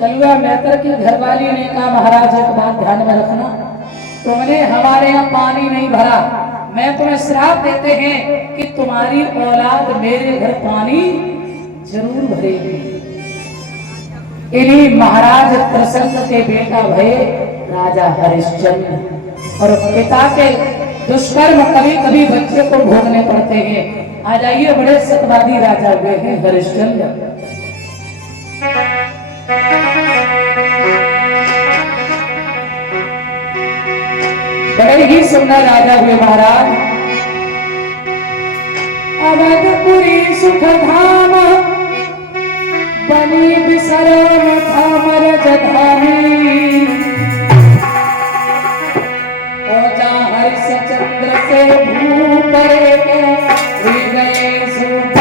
कलुआ मेहतर की घरवाली ने कहा, महाराज एक बात ध्यान में रखना, तुमने हमारे यहाँ पानी नहीं भरा, मैं तुम्हें श्राप देते हैं कि तुम्हारी औलाद मेरे घर पानी जरूर भरेगी। इन्हीं महाराज प्रसन्न के बेटा भये राजा हरिश्चंद्र, और पिता के दुष्कर्म कभी कभी बच्चे को भोगने पड़ते हैं। आ जाइए, बड़े सत्यवादी राजा हुए हैं हरिश्चंद्र। बड़े ही सुंदर राजा हुए महाराज। अवधपुरी सुख धाम बनी बिसरन धाम रजधानी, और जा हरिश्चंद्र से भूपरे के हुई गए सुप्राण।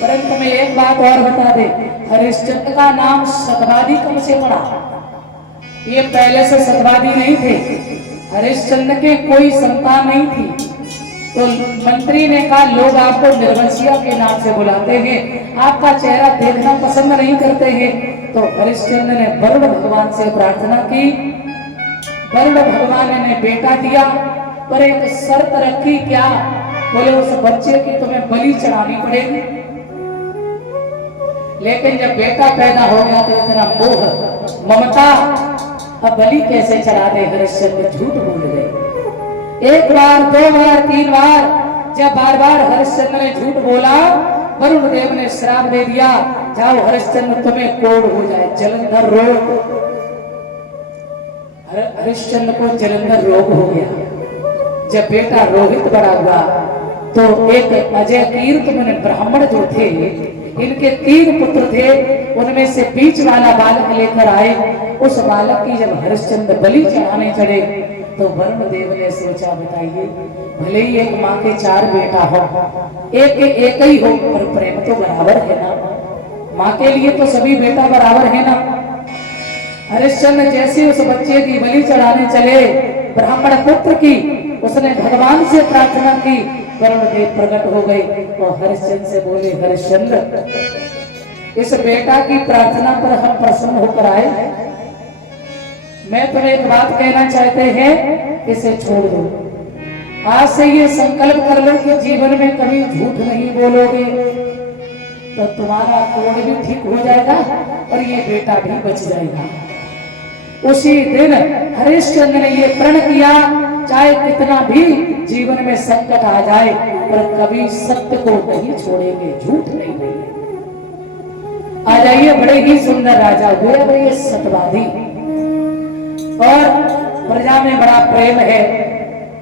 परंतु मैं एक बात और बता दे, हरिश्चंद्र का नाम सतवादी कब से पड़ा? ये पहले से सतवादी नहीं थे, हरिश्चंद्र के कोई संतान नहीं थी। तो मंत्री ने कहा, लोग आपको निर्वंशिया के नाम से बुलाते हैं, आपका चेहरा देखना पसंद नहीं करते हैं। तो हरिश्चंद्र ने वरुण भगवान से प्रार्थना की, वरुण भगवान ने बेटा दिया, पर एक शर्त रखी। क्या? बोले उस बच्चे की तुम्हें बलि चढ़ानी पड़ेगी। लेकिन जब बेटा पैदा हो गया तो इतना मोह ममता, अब बलि कैसे चढ़ा दे? हरिश्चंद्र झूठ बोल गए। एक बार, दो बार, तीन बार, जब बार बार हरिश्चंद्र ने झूठ बोला, वरुण देव ने श्राप दे दिया, जाओ हरिश्चंद्र तुम्हें कोढ़ हो जाए, जलंधर रोग। हरिश्चंद्र को जलंधर रोग हो गया। जब बेटा रोहित बड़ा हुआ तो एक अजय कीर्त में ब्राह्मण जो थे, इनके 3 पुत्र थे, उनमें से बीच वाला बालक लेकर आए। उस बालक की जब हरिश्चंद्र बलि चढ़ाने चढ़े तो वरुण देव ने सोचा, बताइए, भले ही एक माँ के 4 बेटा हो, एक ही हो, पर प्रेम तो बराबर है ना। माँ के लिए तो सभी बेटा बराबर है ना। हरिश्चंद्र जैसे उस बच्चे की बलि चढ़ाने चले, ब्राह्मण पुत्र की, उसने भगवान से प्रार्थना की, वरुण देव प्रकट हो गए और हरिश्चंद्र से बोले, हरिश्चंद्र, इस बेटा की प्रार्थना पर हम प्रसन्न होकर आए। मैं तुम्हें एक बात कहना चाहते हैं, इसे छोड़ दो। आज से ये संकल्प कर लो कि जीवन में कभी झूठ नहीं बोलोगे, तो तुम्हारा कोढ़ भी ठीक हो जाएगा और ये बेटा भी बच जाएगा। उसी दिन हरिश्चंद्र ने ये प्रण किया, चाहे कितना भी जीवन में संकट आ जाए, पर कभी सत्य को नहीं छोड़ेंगे, झूठ नहीं बोलेंगे। आ जाइए, बड़े ही सुंदर राजा हुए ये सतवादी, और प्रजा में बड़ा प्रेम है।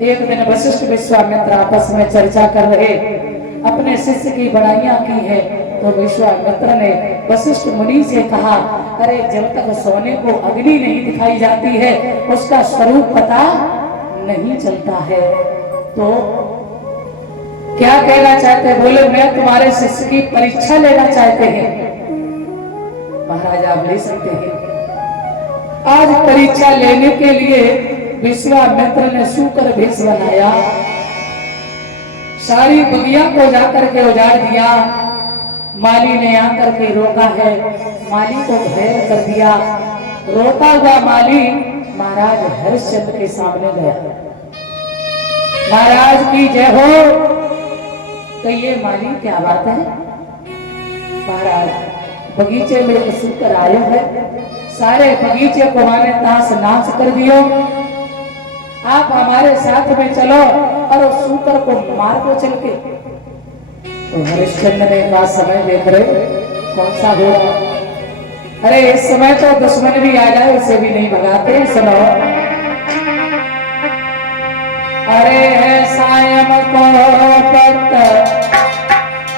एक दिन वशिष्ठ विश्वामित्र आपस में चर्चा कर रहे, अपने शिष्य की बड़ाइयां की है। तो विश्वामित्र ने वशिष्ठ मुनि से कहा, अरे जब तक सोने को अग्नि नहीं दिखाई जाती है, उसका स्वरूप पता नहीं चलता है। तो क्या कहना चाहते? बोले, मैं तुम्हारे शिष्य की परीक्षा लेना चाहते हैं। महाराज आप ले सकते हैं। आज परीक्षा लेने के लिए विश्वामित्र ने सूकर भेष बनाया, सारी बगिया को जाकर के उजाड़ दिया। माली ने आकर के रोका है, माली को घायल कर दिया। रोता हुआ माली महाराज हरिश्चंद्र के सामने गया, महाराज की जय हो। तो ये माली क्या बात है? महाराज बगीचे में एक सूकर आयो है, सारे बगीचे को माने ताश नाश कर दियो, आप हमारे साथ में चलो और उस सूकर को मार को चल के। तो हरिश्चंद्र ने कहा समय देख रहे कौन सा हुआ? अरे इस समय तो दुश्मन भी आ जाए उसे भी नहीं भगाते। सुनो, अरे सायम को पत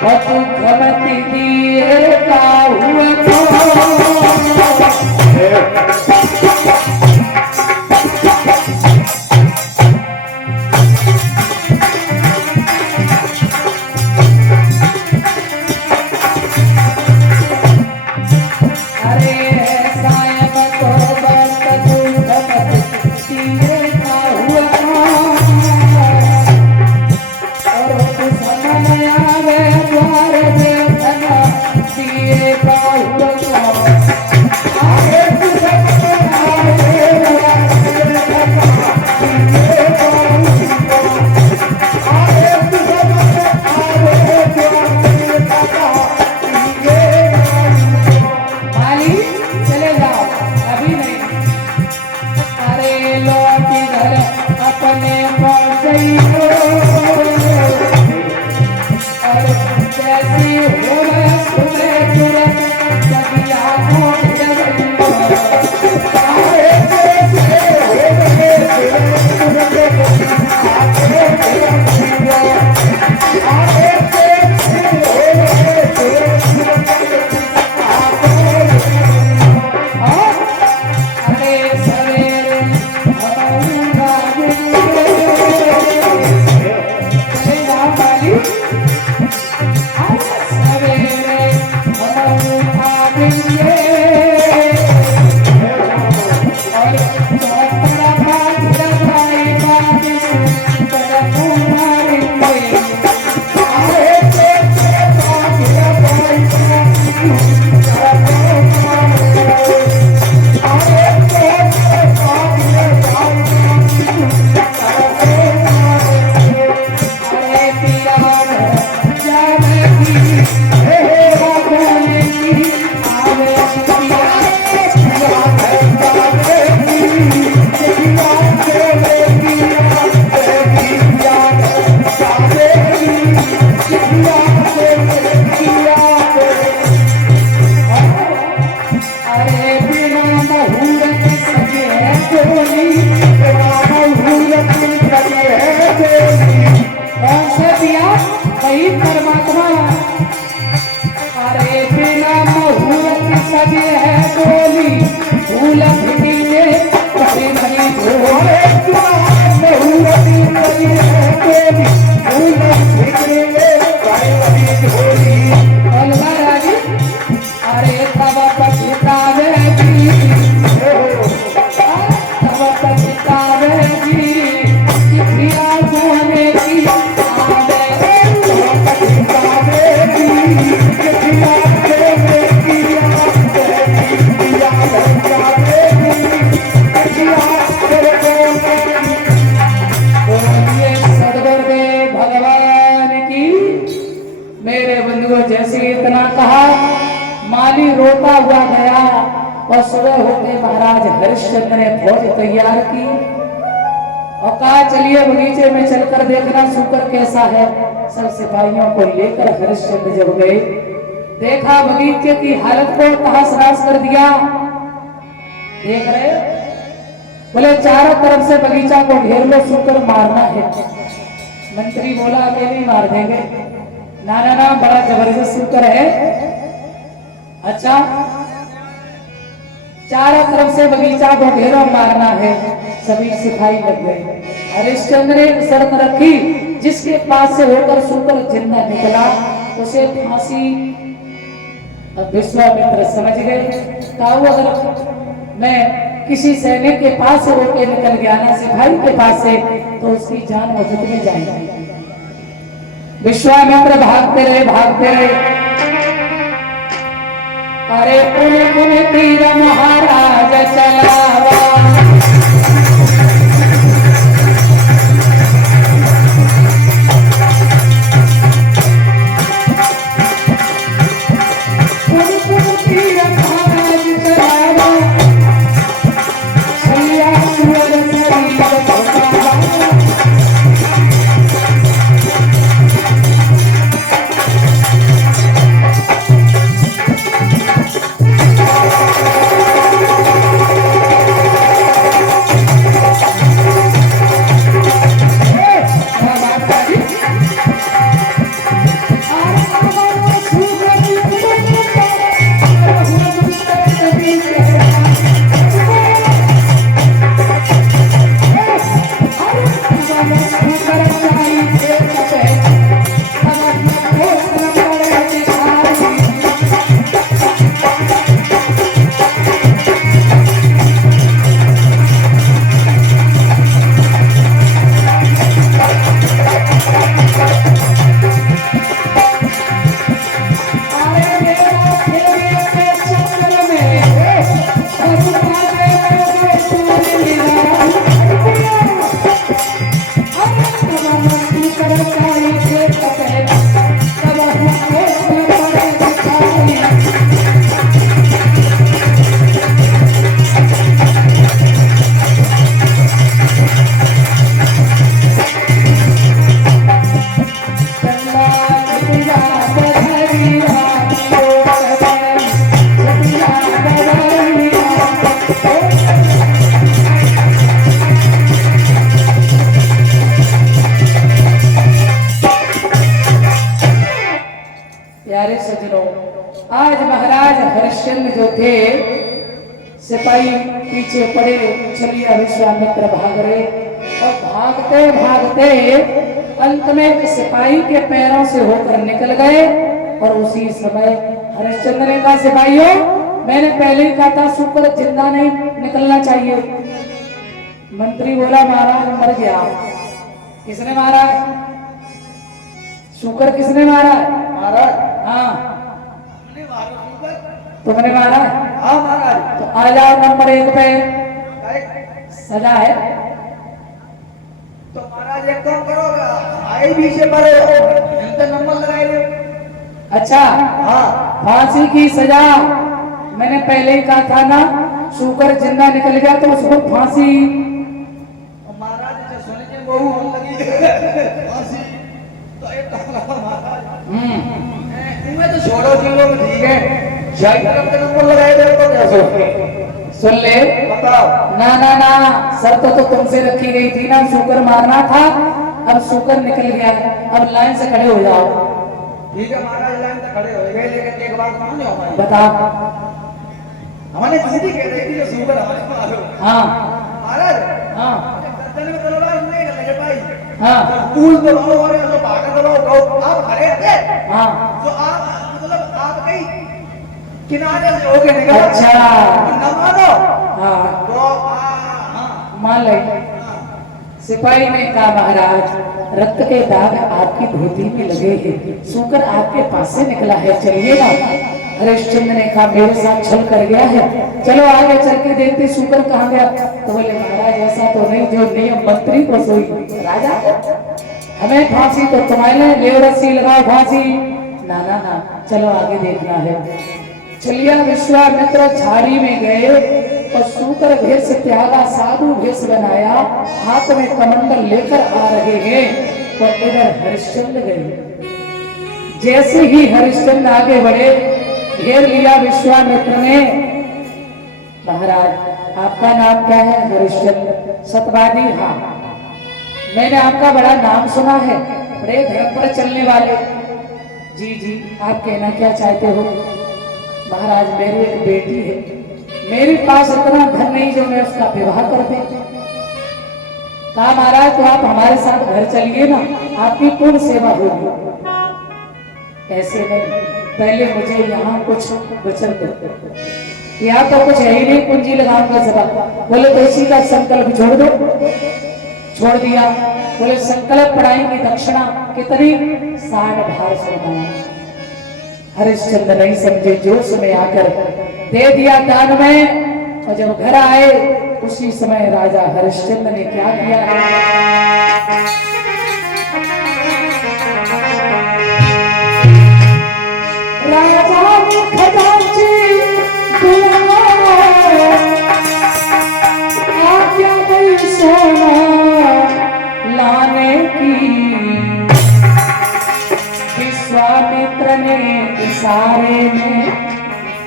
घमती दिए का हुआ और सुबह होते महाराज हरिश्चंद्र ने फौज तैयार की और कहा चलिए बगीचे में चलकर देखना सूकर कैसा है। सब सिपाहियों को लेकर हरिश्चंद्र जब गए, देखा बगीचे की हालत को तहस नहस कर दिया। देख रहे बोले चारों तरफ से बगीचा को घेर लो, सूकर मारना है। मंत्री बोला अकेले मार देंगे, ना ना ना बड़ा जबरदस्त सूकर है। अच्छा चारों तरफ से बगीचा को घेरो, मारना है। सभी सिपाही लग गए। हरिश्चंद्र ने शर्त रखी, जिसके पास से होकर सूकर जिंदा निकला उसे फांसी अब विश्वामित्र समझ गए, ताऊ अगर मैं किसी सैनिक के पास से होके निकल गया ना, सिपाही के पास से, तो उसकी जान मुफ्त में जाएगी। विश्वामित्र भागते रहे। अरे पुन तीर महाराज चलावा, आज महाराज हरिश्चंद्र जो थे, सिपाही पीछे पड़े, चलिए विश्वामित्र भाग रहे, और भागते भागते अंत में एक सिपाही के पैरों से होकर निकल गए। और उसी समय हरिश्चंद्र ने कहा, सिपाहियों मैंने पहले ही कहा था शुक्र जिंदा नहीं निकलना चाहिए। मंत्री बोला, महाराज मर गया। किसने मारा? शुक्र किसने मारा? महाराज हाँ शुक्र तुमने मारा? हाँ महाराज। तो आ जाओ नंबर 1 पे, सजा है। तो महाराज एक काम करो, आए भी से मरे इनका नंबर लगाए दो। अच्छा हाँ फांसी की सजा मैंने पहले ही कहा था ना, शुक्र जिंदा निकल गया तो उसको फांसी। महाराज जो सुने के वो लगी फांसी, तो एक काम करो महाराज, तुम्हें तो छोड़ो चलो ठीक है, शाही तरफ का नंबर लगाए दो तो कैसे? सुन ले, बताओ। ना ना ना, शर्त तो तुमसे रखी गई थी ना, शुक्र मारना था। अब शुक्र निकल गया, अब लाइन से खड़े हो जाओ। ठीक है महाराज, लाइन से खड़े हो गए, लेकिन एक बात मानो हमारी। बताओ। हमारे दीदी कह रही थी जो शुक्र हमारे पास हो। हाँ महाराज हाँ गर्दन में तलवार नहीं लगे भाई। हाँ कूल तो हो और जो भागा दबाओ आप खड़े थे। हाँ तो आप मतलब आप कहीं किनारे से होके निकल। अच्छा न मानो हाँ तो हाँ मान ले। सिपाही ने कहा, महाराज रक्त के दाग आपकी धोती में लगे हैं, शुक्र आपके पास से निकला है, चलिए ना। हरिश्चंद्र ने कहा, मेरे साथ छल कर गया है, चलो आगे चल के देखते शुक्र कहाँ गया। तो बोले, महाराज ऐसा तो नहीं, जो नियम मंत्री को सोई राजा, हमें फांसी तो तुम्हारे ले रस्सी लगाओ फांसी। ना ना ना, चलो आगे देखना है। चलिए विश्वामित्र झाड़ी में गए और शुक्र भेष त्यागा, साधु भेष बनाया, हाथ में कमंडल लेकर आ रहे हैं। तो इधर हरिश्चंद्र गए। जैसे ही हरिश्चंद्र आगे बढ़े, घेर लिया विश्वामित्र ने। महाराज आपका नाम क्या है? हरिश्चंद्र। सतवादी? हाँ, मैंने आपका बड़ा नाम सुना है, बड़े धर्म पर चलने वाले। जी जी, आप कहना क्या चाहते हो? महाराज मेरी एक बेटी है, मेरे पास इतना धन नहीं जो मैं उसका विवाह कर दे। कहा, महाराज तो आप हमारे साथ घर चलिए ना, आपकी पूर्ण सेवा होगी। ऐसे नहीं, पहले मुझे यहाँ कुछ वचन दो। यहाँ तो कुछ है ही नहीं, कुंजी लगाऊंगा जवाब। बोले तो इसी का संकल्प छोड़ दो। छोड़ दिया। बोले संकल्प पढ़ाएंगे दक्षिणा कितनी? 60 भार सोना। हरिश्चंद्र नहीं समझे, जोश में आकर दे दिया दान में। और जब घर आए उसी समय राजा हरिश्चंद्र ने क्या किया? राजा ने खजांची आज्ञा दी सोना लाने की। विश्वामित्र ने इशारे में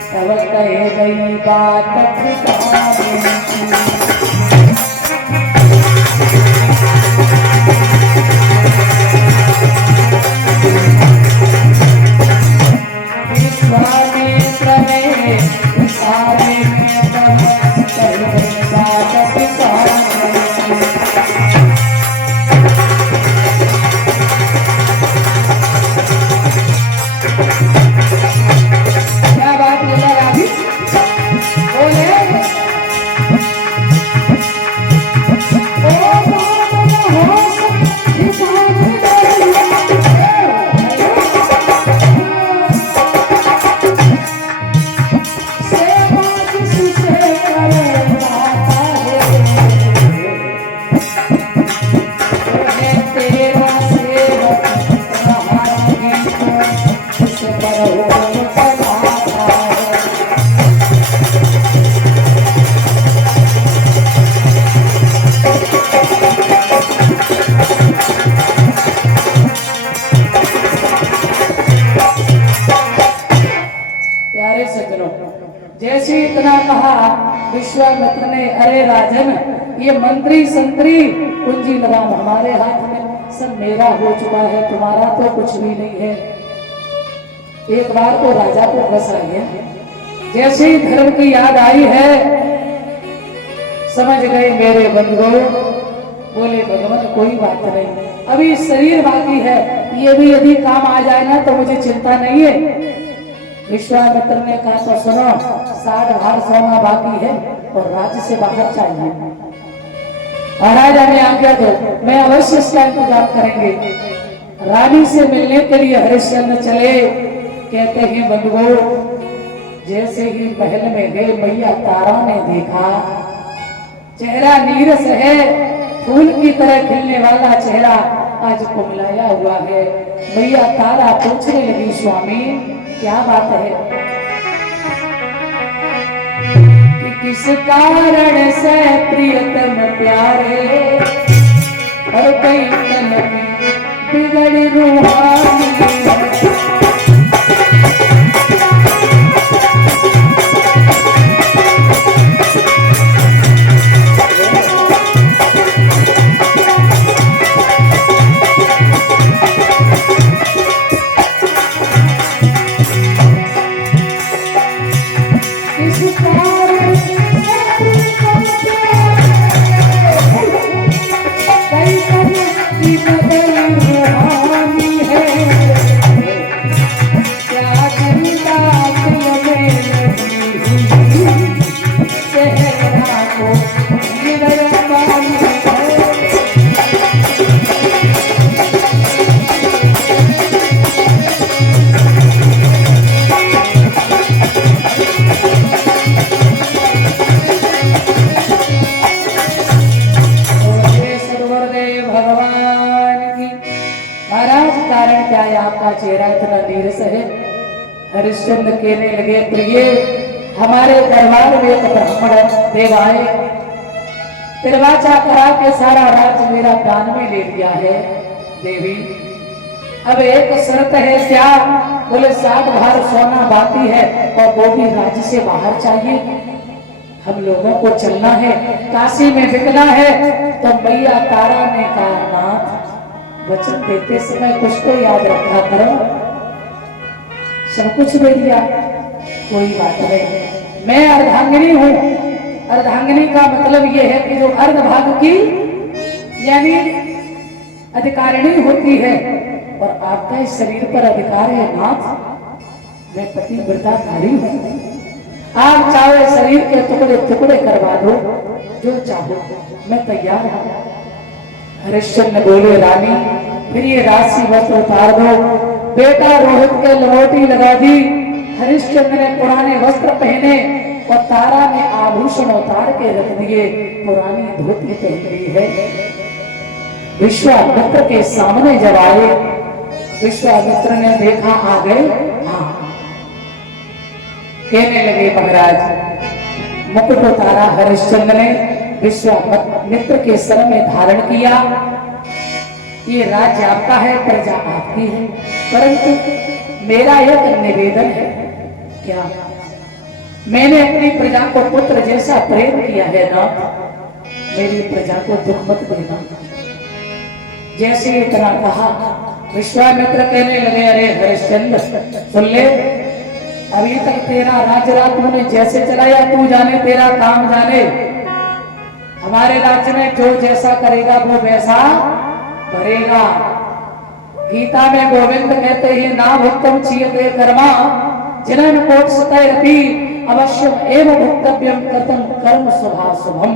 तब कह गई बात ठिकाने की। विश्वामित्र ने इशारे में तब कह गई बात ठिकाने की। क्या बात बोला अभी? बोले जैसे इतना कहा विश्वामित्र ने, अरे राजन, ये मंत्री संतरी कुंजी लगाम हमारे हाथ में, सब मेरा हो चुका है, तुम्हारा तो कुछ भी नहीं है। एक बार तो राजा को हंस आई है। जैसे ही धर्म की याद आई है, समझ गए मेरे बंधुओं। बोले भगवान कोई बात नहीं, अभी शरीर बाकी है, ये भी यदि काम आ जाए ना तो मुझे चिंता नहीं है। विश्वामित्र ने कहा तो सुनो, 60 भार सोना बाकी है और राज्य से बाहर चाहिए। महाराजा ने आज्ञा दो, मैं अवश्य इसका इंतजाम करेंगे। रानी से मिलने के लिए हरिश्चंद्र चले। कहते हैं बंधुओं, जैसे ही महल में गए, मैया तारा ने देखा चेहरा नीरस है, फूल की तरह खिलने वाला चेहरा आज कुमलाया हुआ है। मैया तारा पूछने लगी, स्वामी क्या बात है? कि किस कारण से प्रियतम प्यारे और कई तन की बिगड़ी रूहानी है। चेहरा इतना नीरस है। हरिश्चंद्र कहने लगे, प्रिय, हमारे दरबार में एक ब्राह्मण देव आए, तिरवाचा करा के सारा राज्य मेरा दान में ले लिया है। देवी, अब एक शर्त है। क्या? बोले 60 भार सोना बाकी है और वो भी राज्य से बाहर चाहिए। हम लोगों को चलना है, काशी में बिकना है। तो मैया तारा ने कहा, नाथ, वचन देते समय कुछ तो याद रखा करो। सब कुछ दे दिया, कोई बात नहीं। मैं अर्धांगिनी हूँ। अर्धांगिनी का मतलब यह है कि जो अर्ध भाग की यानी अधिकारिणी होती है, और आपका इस शरीर पर अधिकार है नाथ। मैं पतिव्रता नारी हूं। आप चाहे शरीर के टुकड़े टुकड़े करवा दो, जो चाहो मैं तैयार हूं। हरिश्चंद्र बोले, रानी फिर ये राशि वस्त्र उतार दो। बेटा रोहित के लंगोटी लगा दी। हरिश्चंद्र ने पुराने वस्त्र पहने और तारा ने आभूषण उतार के रख दिए, पुरानी धोती पहन ली है। विश्वामित्र के सामने जब आए, विश्वामित्र ने देखा आ गए। हाँ, कहने लगे, महाराज मुकुट उतारा हरिश्चंद्र ने, विश्वामित्र के सर में धारण किया। ये राज्य आपका है, प्रजा आपकी है, परंतु मेरा एक निवेदन है। क्या? मैंने अपनी प्रजा को पुत्र जैसा प्रेम किया है ना, मेरी प्रजा को दुख मत देना। जैसे इतना कहा, विश्वामित्र कहने लगे, अरे हरिश्चंद्र सुन ले, अभी तक तेरा राज्य तूने जैसे चलाया, तू जाने, तेरा काम जाने। हमारे राज्य में जो जैसा करेगा वो वैसा भरेगा। गीता में गोविंद कहते हैं, ना भुक्तम चीयते कर्मा जिनन कोट सतैरपि अवश्यम एव भुक्तव्यम कृतं कर्म शुभाशुभम।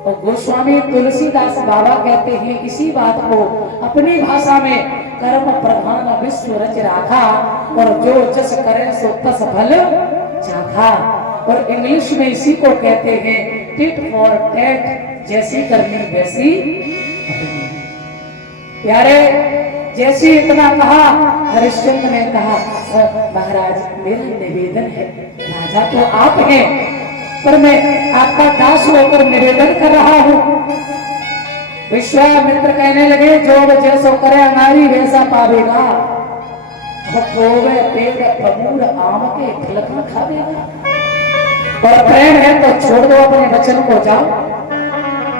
और गोस्वामी तुलसीदास बाबा कहते हैं इसी बात को अपनी भाषा में, कर्म प्रधान विश्व रच राखा और जो जस करे सो तस फल चाखा। और इंग्लिश में इसी को कहते हैं टिट फॉर टैट, जैसी करनी वैसी। प्यारे, जैसे इतना कहा, हरिश्चंद्र ने कहा, महाराज मेरा निवेदन है, राजा तो आप हैं, पर मैं आपका दास होकर निवेदन कर रहा हूं। विश्वामित्र कहने लगे, जो जैसो करे नारी वैसा पावेगा। पेड़ पमूल आम के फल का खावेगा। और प्रेम है तो छोड़ दो अपने वचन को, जाओ।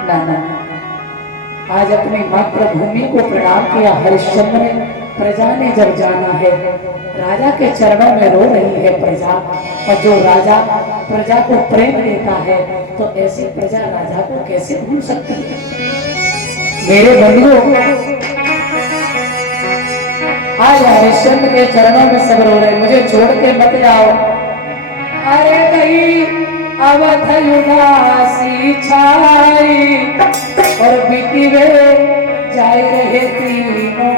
ना ना, आज अपनी मातृभूमि को प्रणाम किया हरिश्चंद्र ने। प्रजा ने जब जाना है, राजा के चरणों में रो रही है प्रजा, और जो राजा प्रजा को प्रेम देता है तो ऐसी प्रजा राजा को कैसे भूल सकती है। मेरे बंधुओं, आज हरिश्चंद्र के चरणों में सब रो रहे, मुझे छोड़ के मत जाओ। अरे नहीं, अवध उदासी छाई और बीती वे जाए रहे तीनों।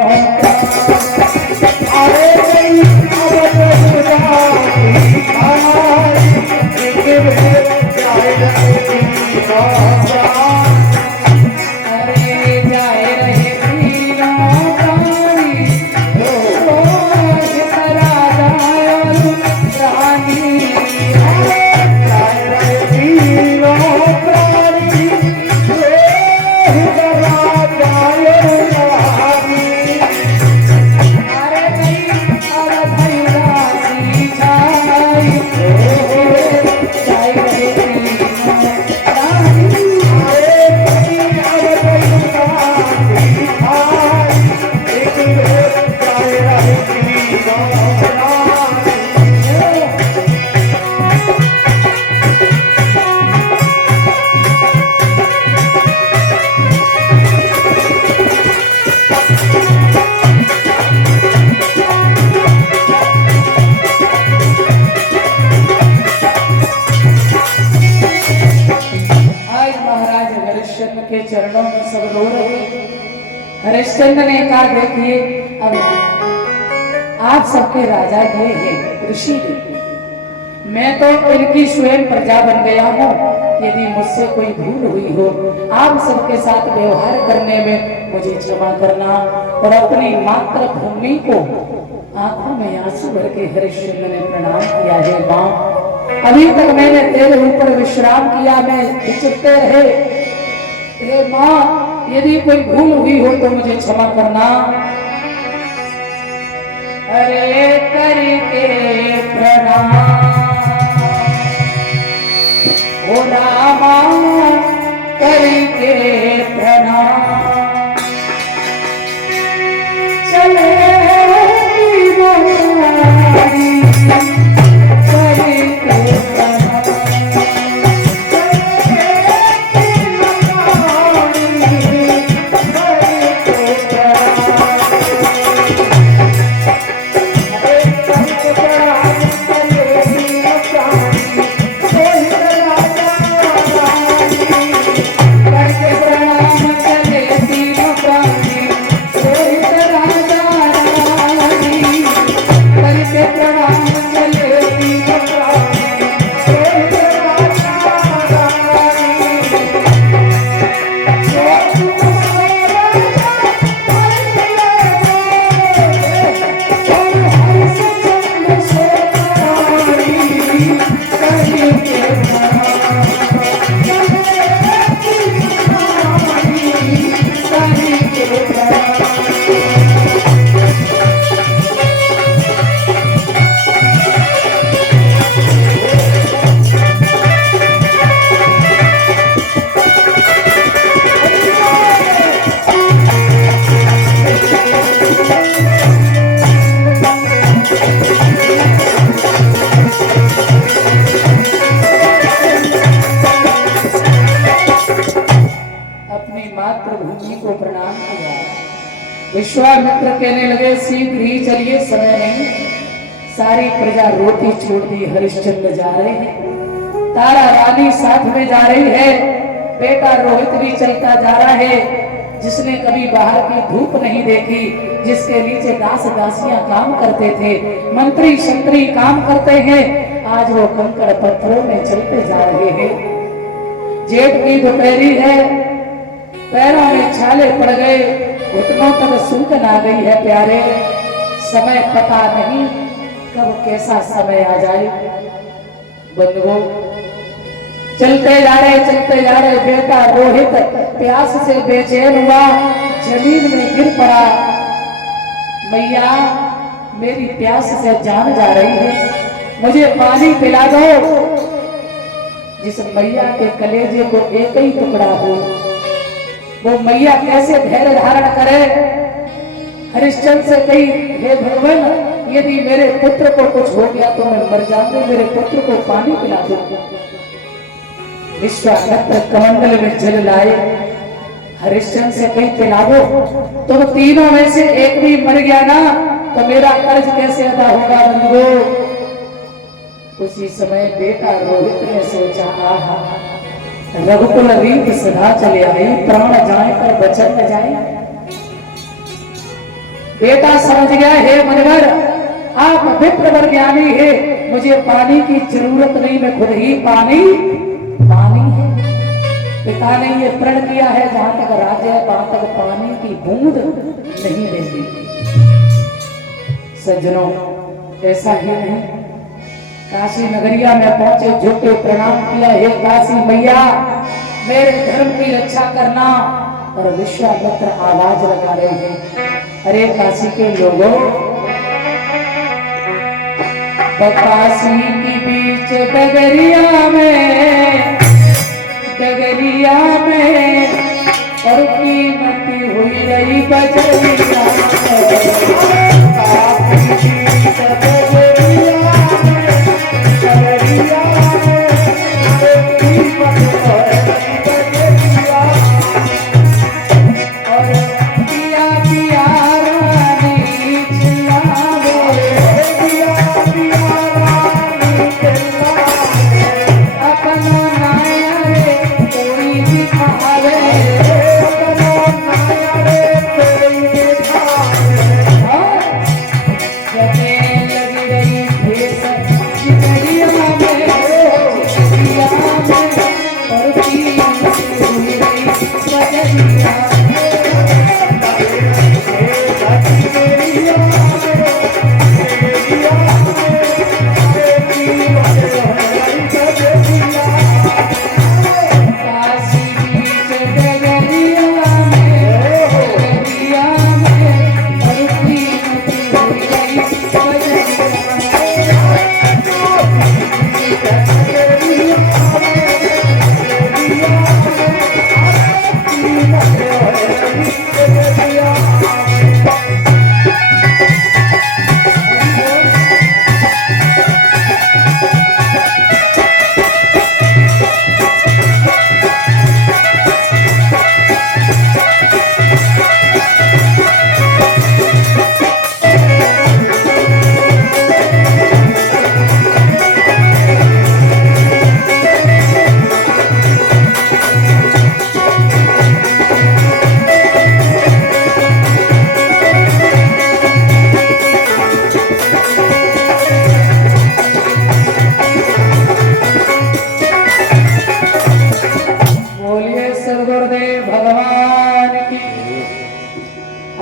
अरे नहीं, अवध उदासी छाई, बीती वे जाए रहे तीनों। अरे जाए रहे तीनों प्राणी, रोहित राजा रानी। के चरणों में सब रो रहे। हरिश्चंद्र ने कहा, देखिए अब आप सबके राजा ये हैं ऋषि, मैं तो इनकी स्वयं प्रजा बन गया हूँ। यदि मुझसे कोई भूल हुई हो, आप सबके साथ व्यवहार करने में मुझे क्षमा करना। और अपनी मातृभूमि को आंखों में आंसू भर के हरिश्चंद्र ने प्रणाम किया है। माँ, अभी तक मैंने तेरे ऊपर विश्राम किया, मैं विचरते रहे। हे माँ, यदि कोई भूल हुई हो तो मुझे क्षमा करना। अरे करके प्रणाम ओ रामा, करके प्रणाम। चले विश्वामित्र कहने लगे शीघ्र ही चलिए, समय नहीं। सारी प्रजा रोटी छोड़ दी, हरिश्चंद्र जा रहे हैं, तारा रानी साथ में जा रही है, बेटा रोहित भी चलता जा रहा है, जिसने कभी बाहर की धूप नहीं देखी, जिसके नीचे दास दासियां काम करते थे, मंत्री शंत्री काम करते हैं, आज वो कंकड़ पत्थरों में चलते जा रहे हैं। जेठ की दोपहरी है, पैरों में छाले पड़ गए, घुटनों तक सूखन आ गई है प्यारे, समय पता नहीं कब कैसा समय आ जाए। बंधुओं चलते जा रहे बेटा रोहित प्यास से बेचैन हुआ, जमीन में गिर पड़ा। मैया मेरी प्यास से जान जा रही है, मुझे पानी पिला दो। जिस मैया के कलेजे को एक ही टुकड़ा हो, वो मैया कैसे धैर्य धारण करे। हरिश्चंद्र से कही, हे भगवान यदि मेरे पुत्र को कुछ हो गया तो मैं मर जाऊंगी, मेरे पुत्र को पानी पिला दो। विश्वामित्र कमंडल में जल लाए, हरिश्चंद्र से कहीं पिला दो, तो तीनों में से एक भी मर गया ना तो मेरा कर्ज कैसे अदा होगा बंधुओं। उसी समय बेटा रोहित ने सोचा, आहा रघुकुल रीत सदा चले आए, प्राण जाए पर बचन न जाए। बेटा समझ गया, हे मनवर आप विप्रवर ज्ञानी है, मुझे पानी की जरूरत नहीं, मैं खुद ही पानी है। पिता ने ये प्रण किया है, जहां तक राज्य है वहां तक पानी की बूंद नहीं लेगी। सज्जनों ऐसा ही नहीं, काशी नगरिया में पहुंचे, झुके प्रणाम किया, हे काशी मैया मेरे धर्म की रक्षा करना। और विश्वामित्र आवाज लगा रहे हैं, अरे काशी के लोगों, काशी की बीच डगरिया में और कीमती हुई रही बजरिया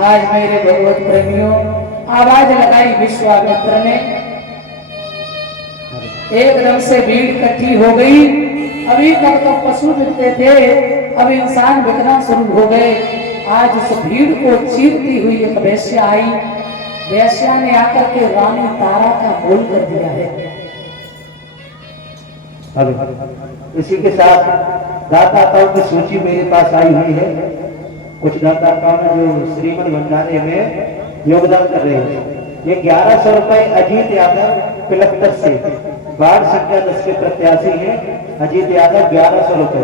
आज मेरे भगवत प्रेमियों आवाज लगाई विश्वामित्र ने, एकदम से भीड़ इकट्ठी हो गई। अभी तक तो पशु बिकते थे, अब इंसान बिकना शुरू हो गए। आज उस भीड़ को चीरती हुई एक वेश्या आई, वेश्या ने आकर के रानी तारा का बोल कर दिया है। इसी के साथ दाताओं की सूची मेरे पास आई हुई है। कुछ दाताओं ने जो श्रीमद भंडारे में योगदान कर रहे हैं। ये 1100 रुपए अजीत यादव पिलक्तर से, वार्ड संख्या 10 के प्रत्याशी हैं अजीत यादव 1100 रुपए,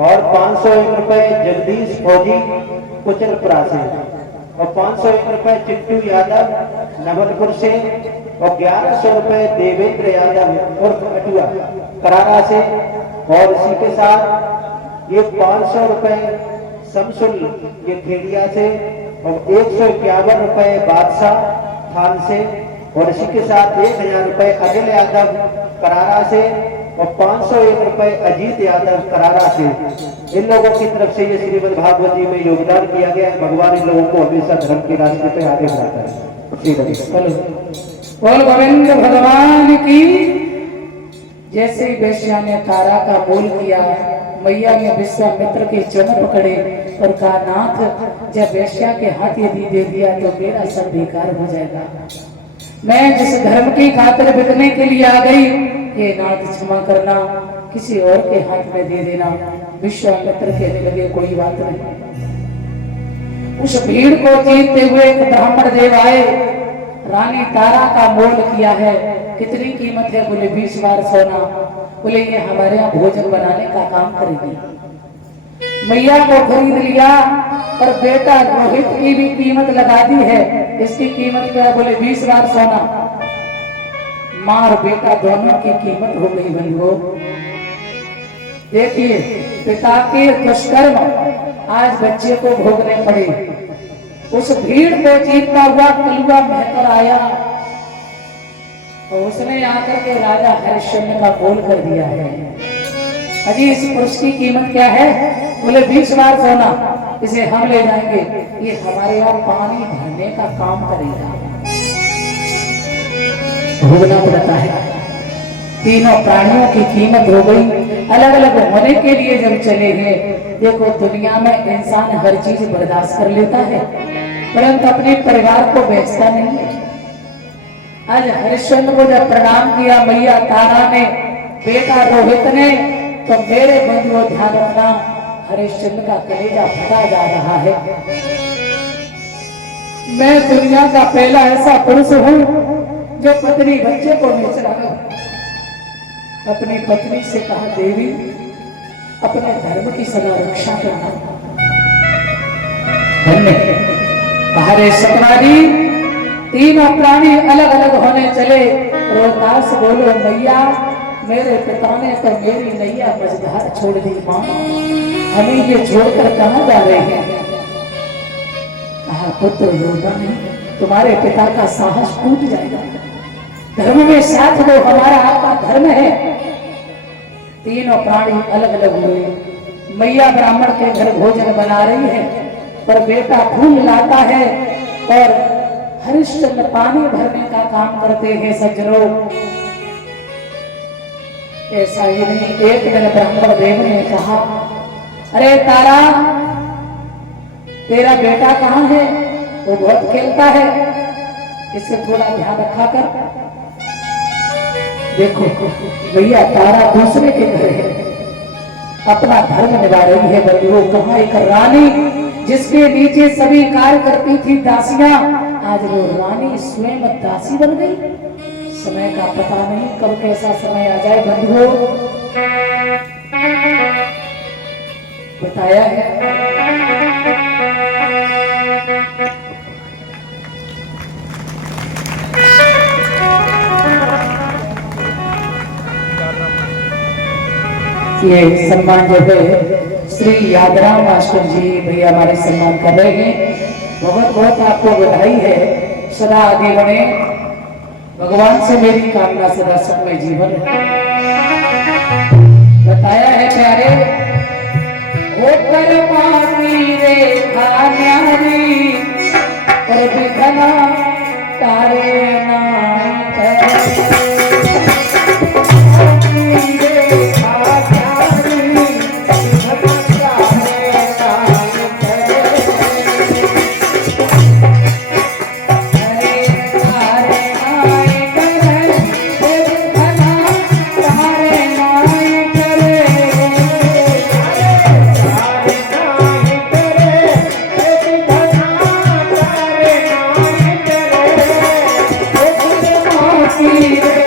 और 501 रुपए जगदीश फौजी कुचलपुरा से, और 501 रुपए चिट्टू यादव नवलपुर से और 1100 रुपए देवेंद्र यादव उर्फ अटुआ करारा से। और इसी के साथ ये 500 रुपए शमसुल ये खेड़िया से और 151 रुपए बादशाह थान से। और इसी के साथ 1000 रुपए अनिल यादव करारा से और 501 रुपए अजीत यादव करारा से। इन लोगों की तरफ से ये श्रीमद् भागवत जी में योगदान किया गया है। भगवान इन लोगों को हमेशा धर्म के रास्ते पे आगे बढ़ाता है। बोल गोविंद भगवान की। जैसे ही वेश्या ने तारा का बोल किया, मैया ने विश्वामित्र के चरण पकड़े और कहा, नाथ जब वेश्या के हाथ यदि दे दिया तो मेरा सब बेकार हो जाएगा। मैं जिस धर्म की खातिर बिकने के लिए आ गई, ये नाथ क्षमा करना, किसी और के हाथ में दे देना। विश्वामित्र कहने लगे, कोई बात नहीं। उस भीड़ को जीतते हुए एक ब्राह्मण देव आए, रानी तारा का मोल किया है। कितनी कीमत है? बोले 20 बार सोना। बोले ये हमारे यहाँ भोजन बनाने का काम करेगी। मैया को खरीद लिया, पर बेटा रोहित की भी कीमत लगा दी है। इसकी कीमत क्या है? बोले 20 बार सोना। मां और बेटा दोनों की कीमत हो गई बंधुओं। देखिए, पिता के दुष्कर्म आज बच्चे को भोगने पड़े। उस भीड़ को जीतता हुआ कलुआ महकर आया और उसने आकर के राजा हरिश्चंद्र का बोल कर दिया है। अजी इस पुरुष की कीमत क्या है? बोले 20 बार सोना। इसे हम ले जाएंगे, ये हमारे यहाँ पानी भरने का काम करेगा। भोगना पड़ता है। तीनों प्राणियों की कीमत हो गई। अलग अलग होने के लिए जब चले हैं, देखो दुनिया में इंसान हर चीज बर्दाश्त कर लेता है, परंतु अपने परिवार को बेचता नहीं है। आज हरिश्चंद्र को जब प्रणाम किया मैया तारा ने, बेटा रोहित ने, तो मेरे बंधुओं ध्यान रखना, हरिश्चंद्र का कलेजा फटा जा रहा है। मैं दुनिया का पहला ऐसा पुरुष हूं जो पत्नी बच्चे को बेच रहा है। अपनी पत्नी से कहा, देवी अपने धर्म की सदा रक्षा करना। बाहर सतनारी तीनों प्राणी अलग अलग होने चले। रोहतास बोलो, मैया मेरे पिता ने तो मेरी नैया मझधार छोड़ दी। मां हमें ये छोड़कर कहां जा रहे हैं? कहा, पुत्र रोना नहीं, तुम्हारे पिता का साहस टूट जाएगा। धर्म में साथ दो, हमारा आपका धर्म है। तीनों प्राणी अलग अलग हुए। मैया ब्राह्मण के घर भोजन बना रही है, पर बेटा फूल लाता है और हरिश्चंद्र पानी भरने का काम करते हैं। सज्जनों, ऐसा ही नहीं, एक दिन ब्राह्मण देव ने कहा, अरे तारा तेरा बेटा कहाँ है? वो बहुत खेलता है, इससे थोड़ा ध्यान रखा कर। देखो भैया, तारा दूसरे के घर है, अपना धर्म निभा रही है। बंधुओं, कहाँ एक रानी जिसके नीचे सभी कार्य करती थी दासियां, आज वो रानी स्वयं दासी बन गई। समय का पता नहीं कब कैसा समय आ जाए। बंधुओं, बताया है ये सम्मान जो है श्री यादराम मास्टर जी भैया हमारे सम्मान कर रहे हैं। बहुत बहुत आपको बधाई है। सदा आगे बढ़े, भगवान से मेरी कामना सदा समय जीवन। बताया है प्यारे, वो कर्मा की रेखा न्यारी और विधना तारे नाम करे। Thank you.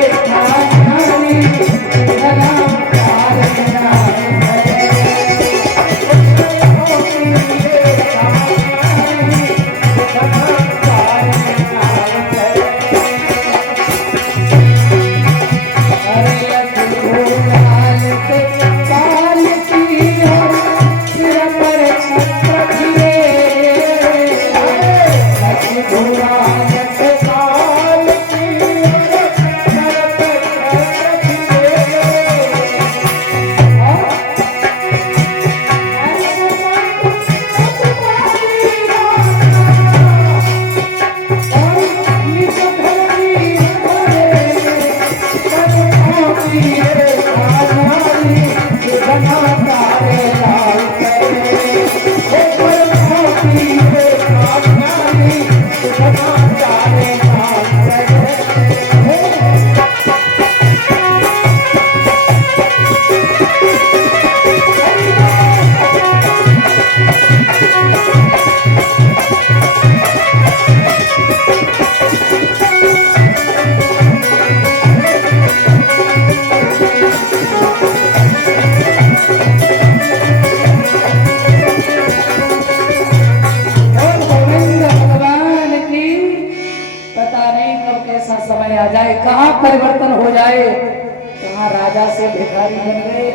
से भिखारी बन गए।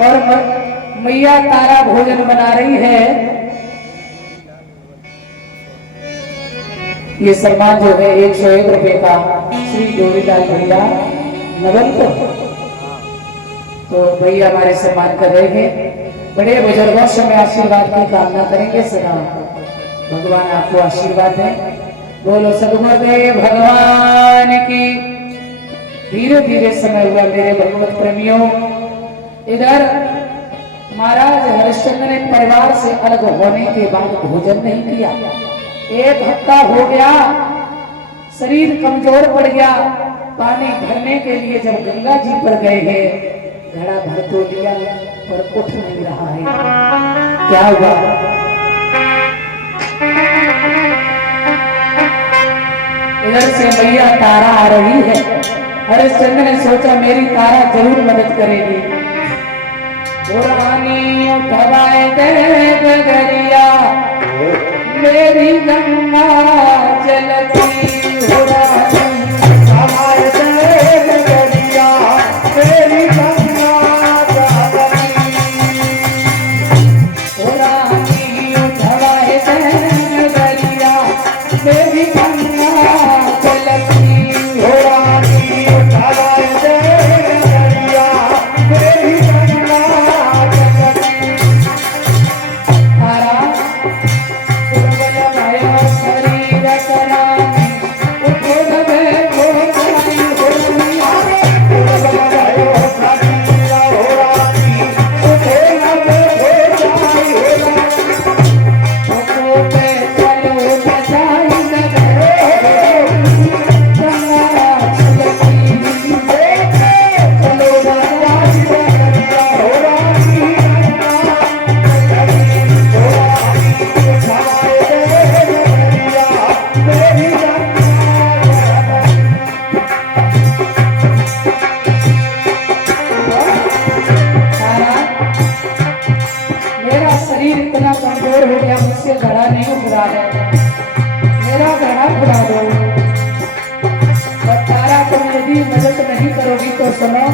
और मैया तारा भोजन बना रही है। ये सम्मान जो है 101 रुपए का श्री जोड़ीलाल भैया नवलपुर, तो भैया हमारे सम्मान कर रहे हैं। बड़े बुजुर्गों से मैं आशीर्वाद की कामना करेंगे सदा, भगवान आपको आशीर्वाद दें। बोलो सदगुरुदेव भगवान की। धीरे धीरे समय हुआ मेरे भगवत प्रेमियों। इधर महाराज हरिश्चंद्र ने परिवार से अलग होने के बाद भोजन नहीं किया। 1 हफ्ता हो गया, शरीर कमजोर पड़ गया। पानी भरने के लिए जब गंगा जी पर गए हैं, घड़ा भर तो लिया पर उठ नहीं रहा है। क्या हुआ? इधर से मैया तारा आ रही है। हरिश्चंद्र ने सोचा मेरी तारा जरूर मदद करेगी। पुरानी उठवाए दे गगरिया, मेरी गंगा चलती हो रानी। हमारे देश गलिया मेरी गंगा चलती। पुरानी उठवाए दे गगरिया, मेरी गंगा चलती हो रानी। हमारे देश गलिया मेरी गंगा चलती। तारा उर्वल भयो शरीर करानी, उठोर में भोजाई हो रानी। उठो पे चलो बजाई नगर, गंगा चलती। चलो बजाई तारा, मेरा शरीर इतना कमजोर हो गया, मुझसे घड़ा नहीं उठा है। मेरा घड़ा उठा दो। और तारा तुम यदि मदद नहीं करोगी तो सुनो।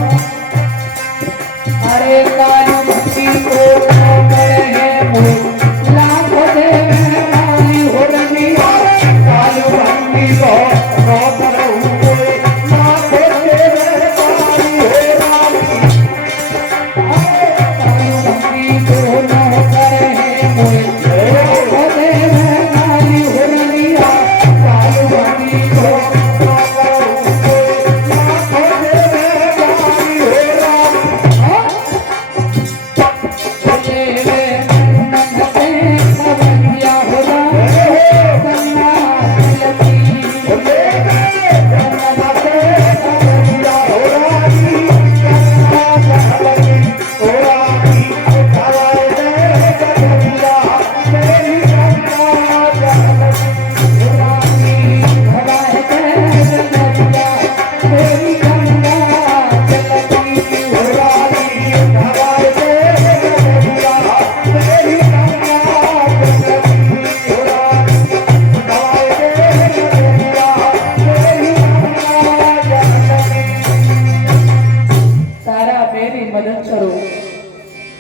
अरे कानू भक्ति को बड़े हैं मोह, लाखों देव वाली हो रही। कालू भंगी को कानू भक्ति को न करे हैं मोह, लाखों देव वाली हो रही। कानू भक्ति को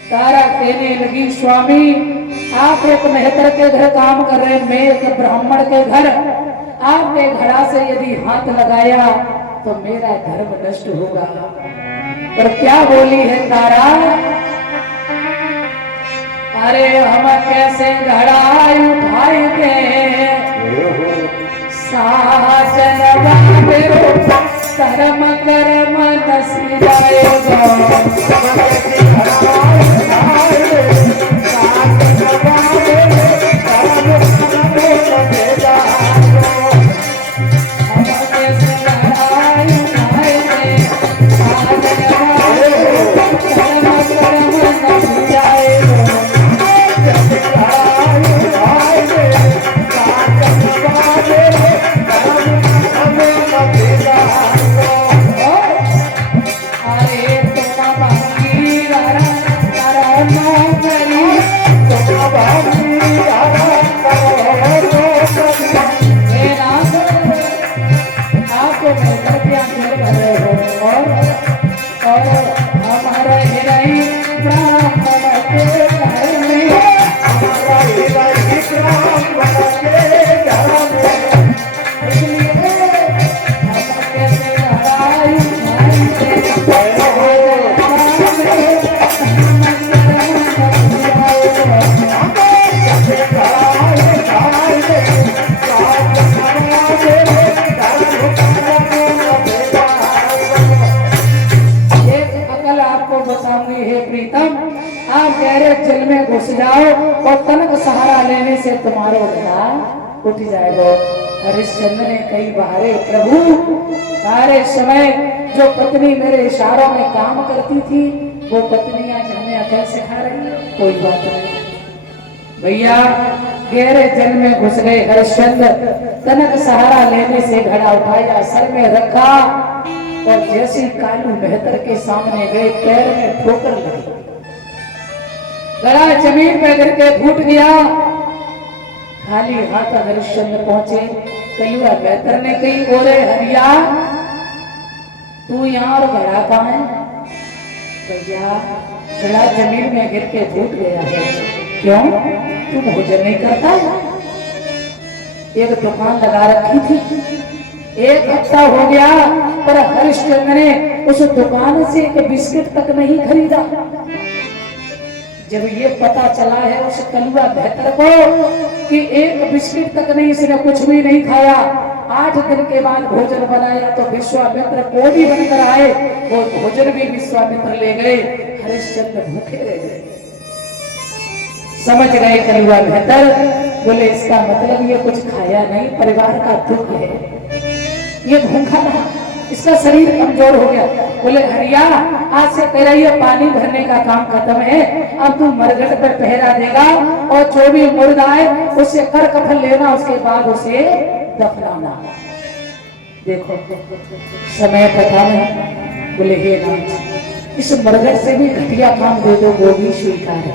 तारा कहने लगी स्वामी आप एक मेहतर के घर काम कर रहे, मैं एक ब्राह्मण के घर। आपके घड़ा से यदि हाथ लगाया तो मेरा धर्म नष्ट होगा। पर क्या बोली है तारा? अरे हम कैसे घड़ा उठाएंगे, साजन बाबेरो कर्म कर्म नसी जाएगा। अरे तुम बाकी रही ब्राह्मण के घर में, रही ब्राह्मण के घर में, इसलिए हम कैसे हराई भाई से बताऊंगी हे प्रीतम, आप गहरे जल में घुस जाओ और तनक सहारा लेने से तुम्हारा गला उठ जाएगा। हरिश्चंद्र ने कई बारे प्रभु सारे समय जो पत्नी मेरे इशारों में काम करती थी वो पत्नी आज हमें अकल सिखा रही है। कोई बात नहीं भैया, गहरे जल में घुस गए हरिश्चंद्र, तनक सहारा लेने से घड़ा उठाया, सर में रखा और जैसे कालू बेहतर के सामने गए पैर में ठोकर लगी, गड़ा जमीन पे गिर के फूट गया। खाली हाथ हरिश्चंद्र पहुंचे, कलुआ बेहतर ने कही ओरे हरिया तू यहाँ और घड़ा कहाँ है? भैया गड़ा जमीन में गिर के फूट गया है। क्यों? तू भोजन नहीं करता? एक दुकान लगा रखी थी, एक हफ्ता हो गया पर हरिश्चंद्र ने उस दुकान से एक बिस्किट तक नहीं खरीदा। जब ये पता चला है उस कलुआ बेहतर को कि एक बिस्किट तक नहीं, इसने कुछ भी नहीं खाया, 8 दिन के बाद भोजन बनाया तो विश्वामित्र कोढ़ी बनकर आए, वो भोजन भी विश्वामित्र ले गए, हरिश्चंद्र भूखे रह गए। समझ गए कलुआ बेहतर, बोले इसका मतलब ये कुछ खाया नहीं, परिवार का दुख है, ये भूखा रहा, इसका शरीर कमजोर हो गया। बोले हरिया आज से तेरा ये पानी भरने का काम खत्म है, अब तू मरघट पर पहरा देगा और जो भी मुर्दा है उससे कर कफन लेना, उसके बाद उसे दफनाना। देखो समय पता नहीं। बोले हे नाथ इस मरघट से भी घटिया काम दे दो वो भी स्वीकार है।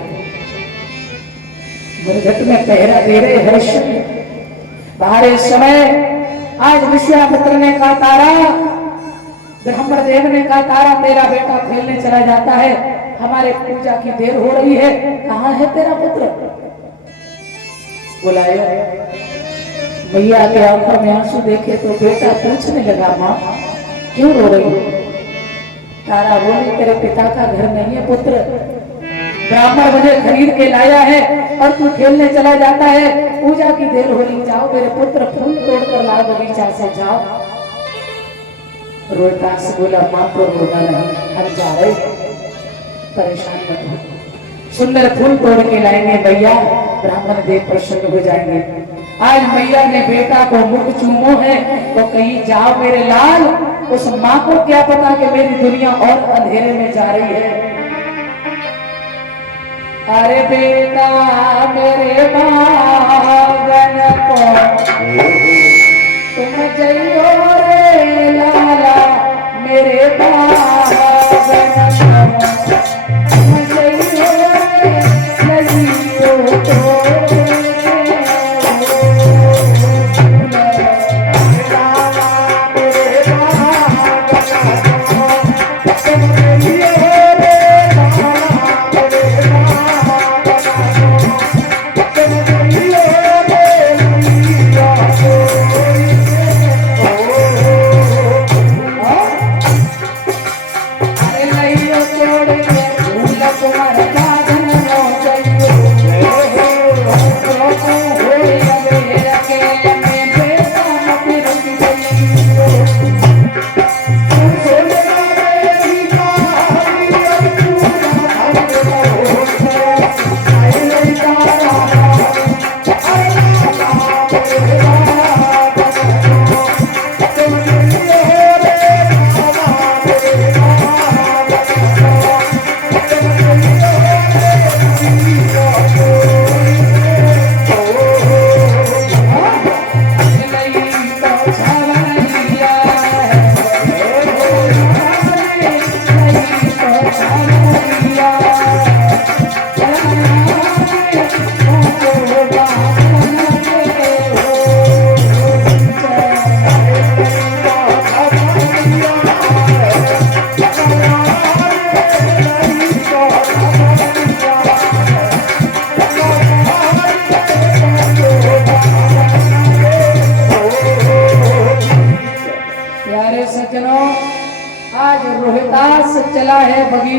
मरघट में पहरा दे रहे हरिश्चंद्र, बाहर इस समय आज विश्वामित्र ने कहा तारा, ब्रह्मण देव ने कहा तारा तेरा बेटा खेलने चला जाता है, हमारे पूजा की देर हो रही है, कहाँ है तेरा पुत्र? बुलाया भैया के आंखों में आंसू देखे तो बेटा पूछने लगा माँ क्यों रो रही हो? तारा बोली तेरे पिता का घर नहीं है पुत्र, ब्राह्मण मुझे खरीद के लाया है और तू खेलने चला जाता है, पूजा की देर हो रही, जाओ मेरे पुत्र फूल तोड़ कर लाओ बगीचा से, जाओ। रोहितास बोला मां तो रोना नहीं, हम जा रहे, परेशान मत हो, सुंदर फूल तोड़ के लाएंगे भैया, ब्राह्मण देव प्रसन्न हो जाएंगे। आज मैया ने बेटा को मुख चूमो है तो कहीं जाओ मेरे लाल, उस माँ को क्या पता कि मेरी दुनिया और अंधेरे में जा रही है। अरे बेटा मेरे बागन को तुम जइयो रे लाला, मेरे बागन को तुम जइयो रे लइयो को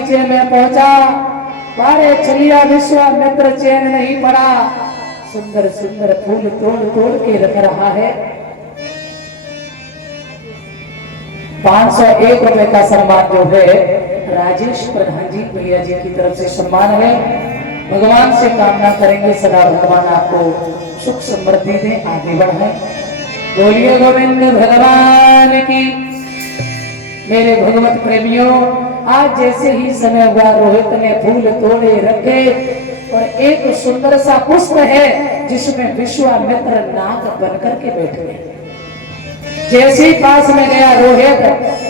बगीचे में पहुंचा, बारे चलिया विश्वामित्र चैन नहीं पड़ा, सुंदर सुंदर फूल तोड़ तोड़ के रख रहा है। 501 रुपए का सम्मान जो है राजेश प्रधान जी भैया जी की तरफ से सम्मान है। भगवान से कामना करेंगे सदा भगवान आपको सुख समृद्धि दे, आगे बढ़ाए। बोलिए गोविंद भगवान की। मेरे भगवत प्रेमियों, आज जैसे ही समय हुआ रोहित ने फूल तोड़े रखे और एक सुंदर सा पुष्प है जिसमें विश्वामित्र नाग बनकर के बैठे। जैसे ही पास में गया रोहित,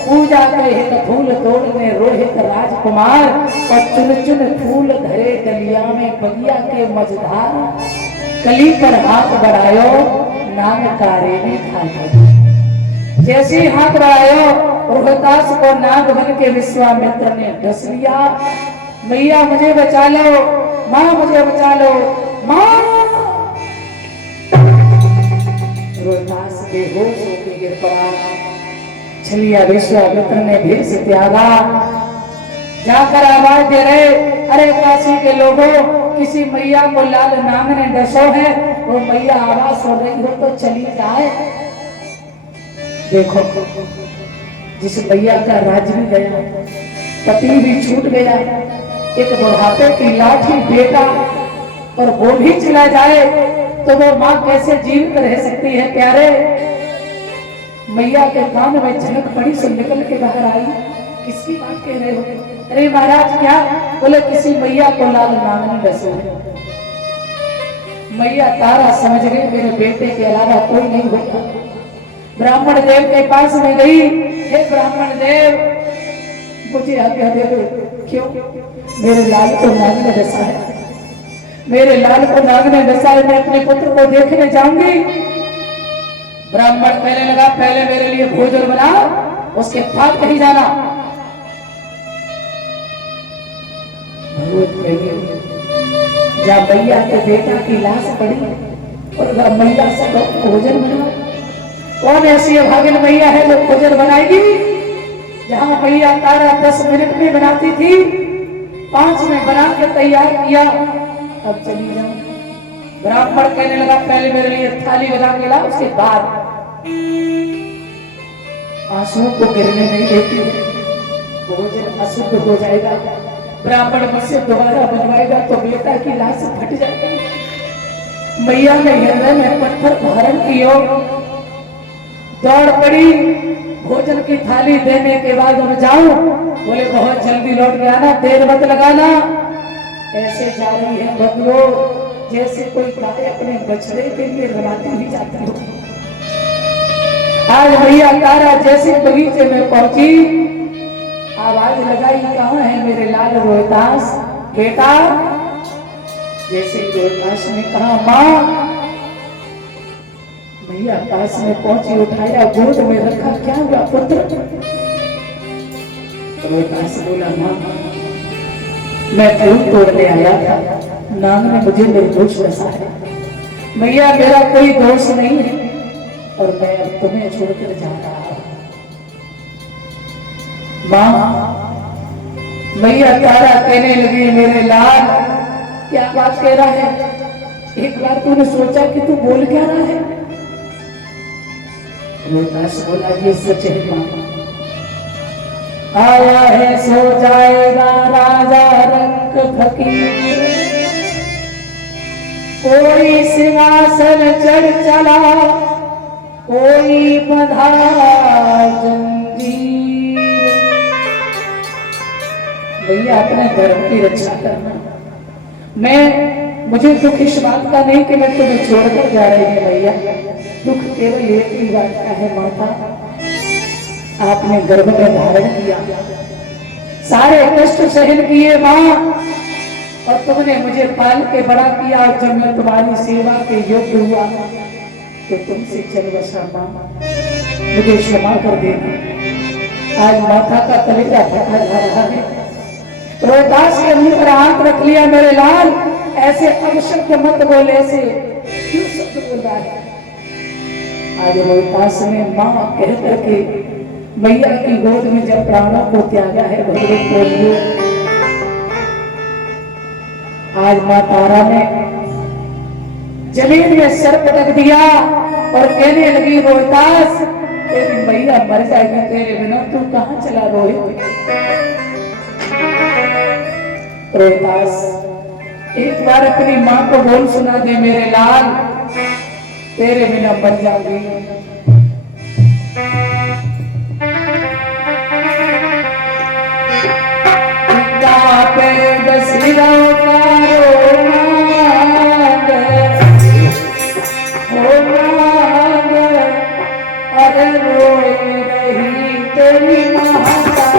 पूजा के हित फूल तोड़ने रोहित राजकुमार और चुन चुन फूल धरे डलिया में बगिया के मझधार, कली पर हाथ बढ़ायो नाग कारे में खायो। जैसे ही हाथ बढ़ायो रोहतास को नाग बन के विश्वामित्र ने डस लिया। मैया मुझे बचा लो, माँ मुझे बचा लो, माँ। रोहतास बेहोश होकर गिर पड़ा। छलिया विश्वामित्र ने भेष त्यागा, जाकर आवाज दे रहे, अरे काशी के लोगों, किसी मैया को लाल नाग ने डसो है, वो मैया आवाज सुन रही हो तो चली जाए। देखो, जिस मैया का राज भी गया, पति भी छूट गया, एक बुढ़ापे की लाठी बेटा और वो भी चला जाए तो वो माँ कैसे जीवित रह सकती है। प्यारे, मैया के कान में झनक पड़ी सो निकल के बाहर आई, किसकी बात कह रहे हो? अरे महाराज क्या? बोले किसी मैया को लाल नाग ने डसो। मैया तारा समझ गई मेरे बेटे के अलावा कोई नहीं होता। ब्राह्मण देव के पास में गई, हे ब्राह्मण देव मुझे आज्ञा दे दो। क्यों? मेरे लाल को नाग ने डसा है, मेरे लाल को नाग ने डसा है, मैं अपने पुत्र को देखने जाऊंगी। ब्राह्मण पहले लगा, पहले मेरे लिए भोजन बना, उसके बाद कहीं जाना। जब मैया के बेटा की लाश पड़ी और मैया सब भोजन बना, कौन ऐसी अभागिन मैया है जो भोजन बनाएगी? जहां मैया तारा 10 मिनट में बनाती थी, 5 में बना के तैयार किया, अब चली जाओ। ब्राह्मण कहने लगा, पहले मेरे लिए थाली बना के ला, उसके बाद। आंसुओं को गिरने नहीं देती, भोजन अशुद्ध हो जाएगा। ब्राह्मण मुझसे दोबारा बनवाएगा तो बेटा की लाश फट जाएगी। मैया ने हृदय में पत्थर धारण किया, दौड़ पड़ी, भोजन की थाली देने के बाद मैं जाऊं? बोले बहुत जल्दी लौट के आना, देर मत लगाना। ऐसे जा रही है बदलो जैसे कोई गाय अपने बछड़े के लिए रवाती हुई जाती हो। आज भैया तारा जैसे बगीचे में पहुंची, आवाज लगाई, कहाँ है मेरे लाल रोहतास बेटा? जैसे रोहतास ने कहा माँ, भैया पास में पहुंची, उठाया, गोद में रखा, क्या हुआ पुत्र? रोहतास बोला, माँ मैं फूल तोड़ने आया था, नाग ने मुझे निर्दोष बसा है। भैया मेरा कोई दोष नहीं है और मैं अब तुम्हें छोड़कर जा रहा हूं। माँ, भैया तारा कहने लगी, मेरे लाल क्या बात कह रहा है? एक बार तूने सोचा कि तू बोल क्या रहा है? रोहतास बोला, ये सच है माँ, आया है सो जाएगा राजा रंग फकीर, कोई सिंहासन चढ़ चला, कोई बंधा जंजीर। भैया अपने धर्म की रक्षा करना। मुझे दुख इस बात का नहीं कि मैं तुम्हें छोड़कर जा रही हूँ भैया, दुख केवल एक ही बात का है माता, आपने गर्भ में धारण किया, सारे कष्ट सहन किए माँ, और तुमने मुझे पाल के बड़ा किया। जब मैं तुम्हारी सेवा के योग्य हुआ तो तुमसे चल बसा माँ, मुझे क्षमा कर देना। आज माता का कलेजा फटा जा रहा है। रोहतास के मुंह पर हाथ रख लिया, मेरे लाल ऐसे अपशब्द मत बोले, ऐसे क्यों शब्द बोल रहा है? आज रोहतास ने माँ कह करके मैया की गोद में जब प्राणों को त्यागा है, भगवत बोलियो आज माँ तारा ने जमीन में सर पटक दिया और कहने लगी रोहितास तेरी मैया मर जाएगी तेरे बिना, तू कहाँ चला रोहित। रोहितास एक बार अपनी माँ को बोल सुना दे मेरे लाल, तेरे बिना मर जाऊंगी। पे दसिरों का अरे रोए रही तेरी माता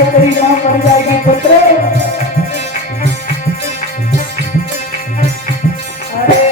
तेरी मां मर जाएगी पुत्र। अरे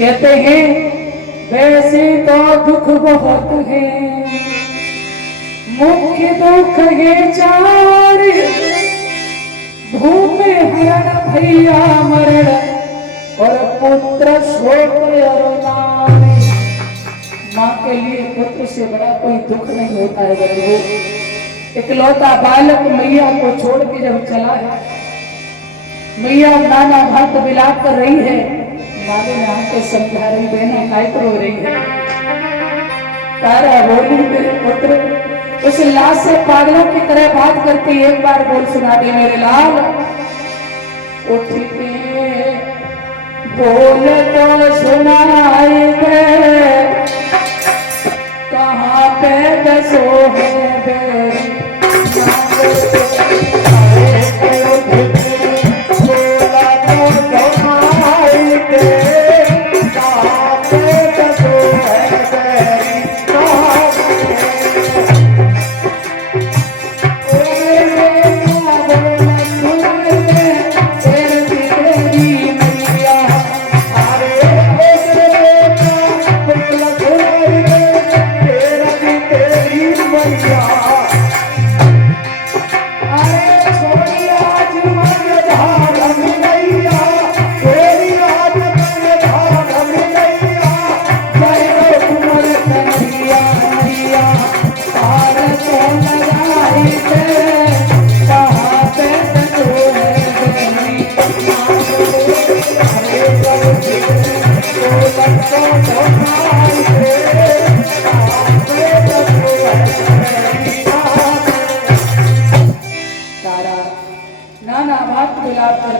कहते हैं वैसे तो दुख बहुत है, मुख्य दुख है चार, भूप हरण भैया मरण और पुत्र शोक अरुणान। माँ के लिए पुत्र से बड़ा कोई दुख नहीं होता है बंधु। इकलौता बालक मैया को छोड़ के जब चला है, मैया नाना भक्त विलाप कर रही है, माले में आके समझा रही, बहना काय रो रही है। तारा बोली मेरे पुत्र, उस लाश से पागलों की तरह बात करती, एक बार बोल सुना दे मेरे लाल। उठ के बोल तो सुनाई दे, कहाँ पे दसो है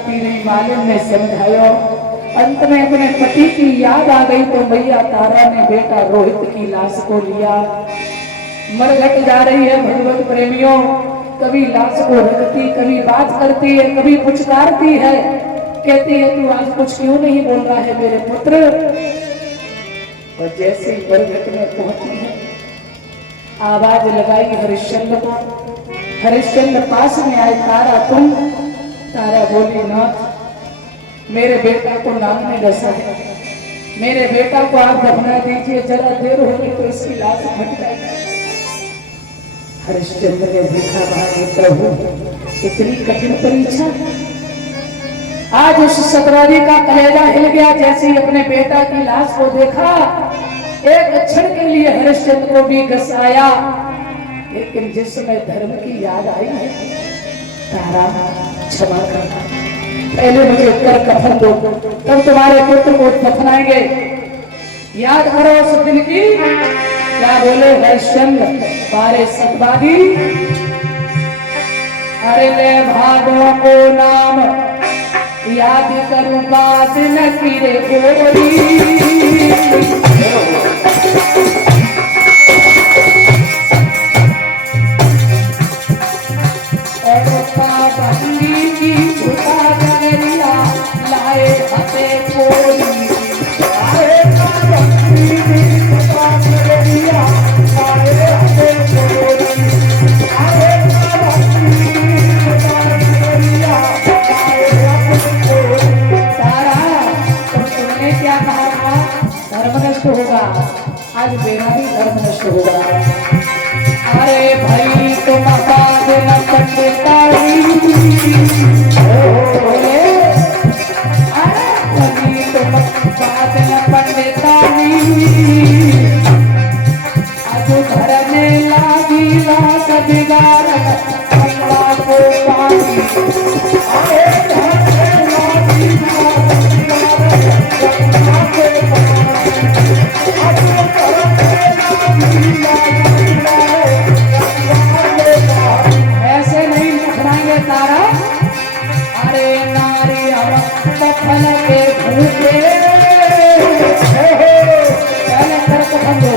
बेरी मालिन ने समझाया। अंत में अपने पति की याद आ गई तो मैया तारा ने बेटा रोहित की लाश को लिया। मरघट जा रही है भगवत प्रेमियों, कभी लाश को रखती, कभी बात करती है, कभी पुचकारती है, कहती है तू आज कुछ क्यों नहीं बोल रहा है मेरे पुत्र। और जैसे मरघट में पहुंची है, आवाज लगाई हरिश्चंद्र को। हरिश्चंद्र पास में आए, तारा तुम? तारा बोली नाथ, मेरे बेटा को नाग ने डसा है, मेरे बेटा को आप दफना दीजिए, जरा देर होगी तो इसकी लाश फट जाएगी। हरिश्चंद्र ने देखा भाई प्रभु इतनी कठिन परीक्षा। आज उस सतवादी का कलेजा हिल गया जैसे ही अपने बेटा की लाश को देखा। एक क्षण के लिए हरिश्चंद्र को भी गसाया, लेकिन जिस समय धर्म की याद आई है, तारा क्षमा करना, पहले मुझे कर कफन दो, तब तुम्हारे पुत्र को दफनाएंगे। याद करो उस दिन की। क्या बोले हरिश्चंद्र पारे सतवादी, अरे ले भागों को नाम याद करूं बात न कीरे गोरी। आज मेरा भी धर्म नष्ट होगा। अरे भाई तुम बात न पंडिताई, अरे भाई तुम बात न पंडिताई, आज घर में लागी लाश बिगाड़ अल्लाह को पानी। ऐसे नहीं दफनाएंगे तारा। अरे नारी हम दफन के भूखे, पहले कर कफन दो।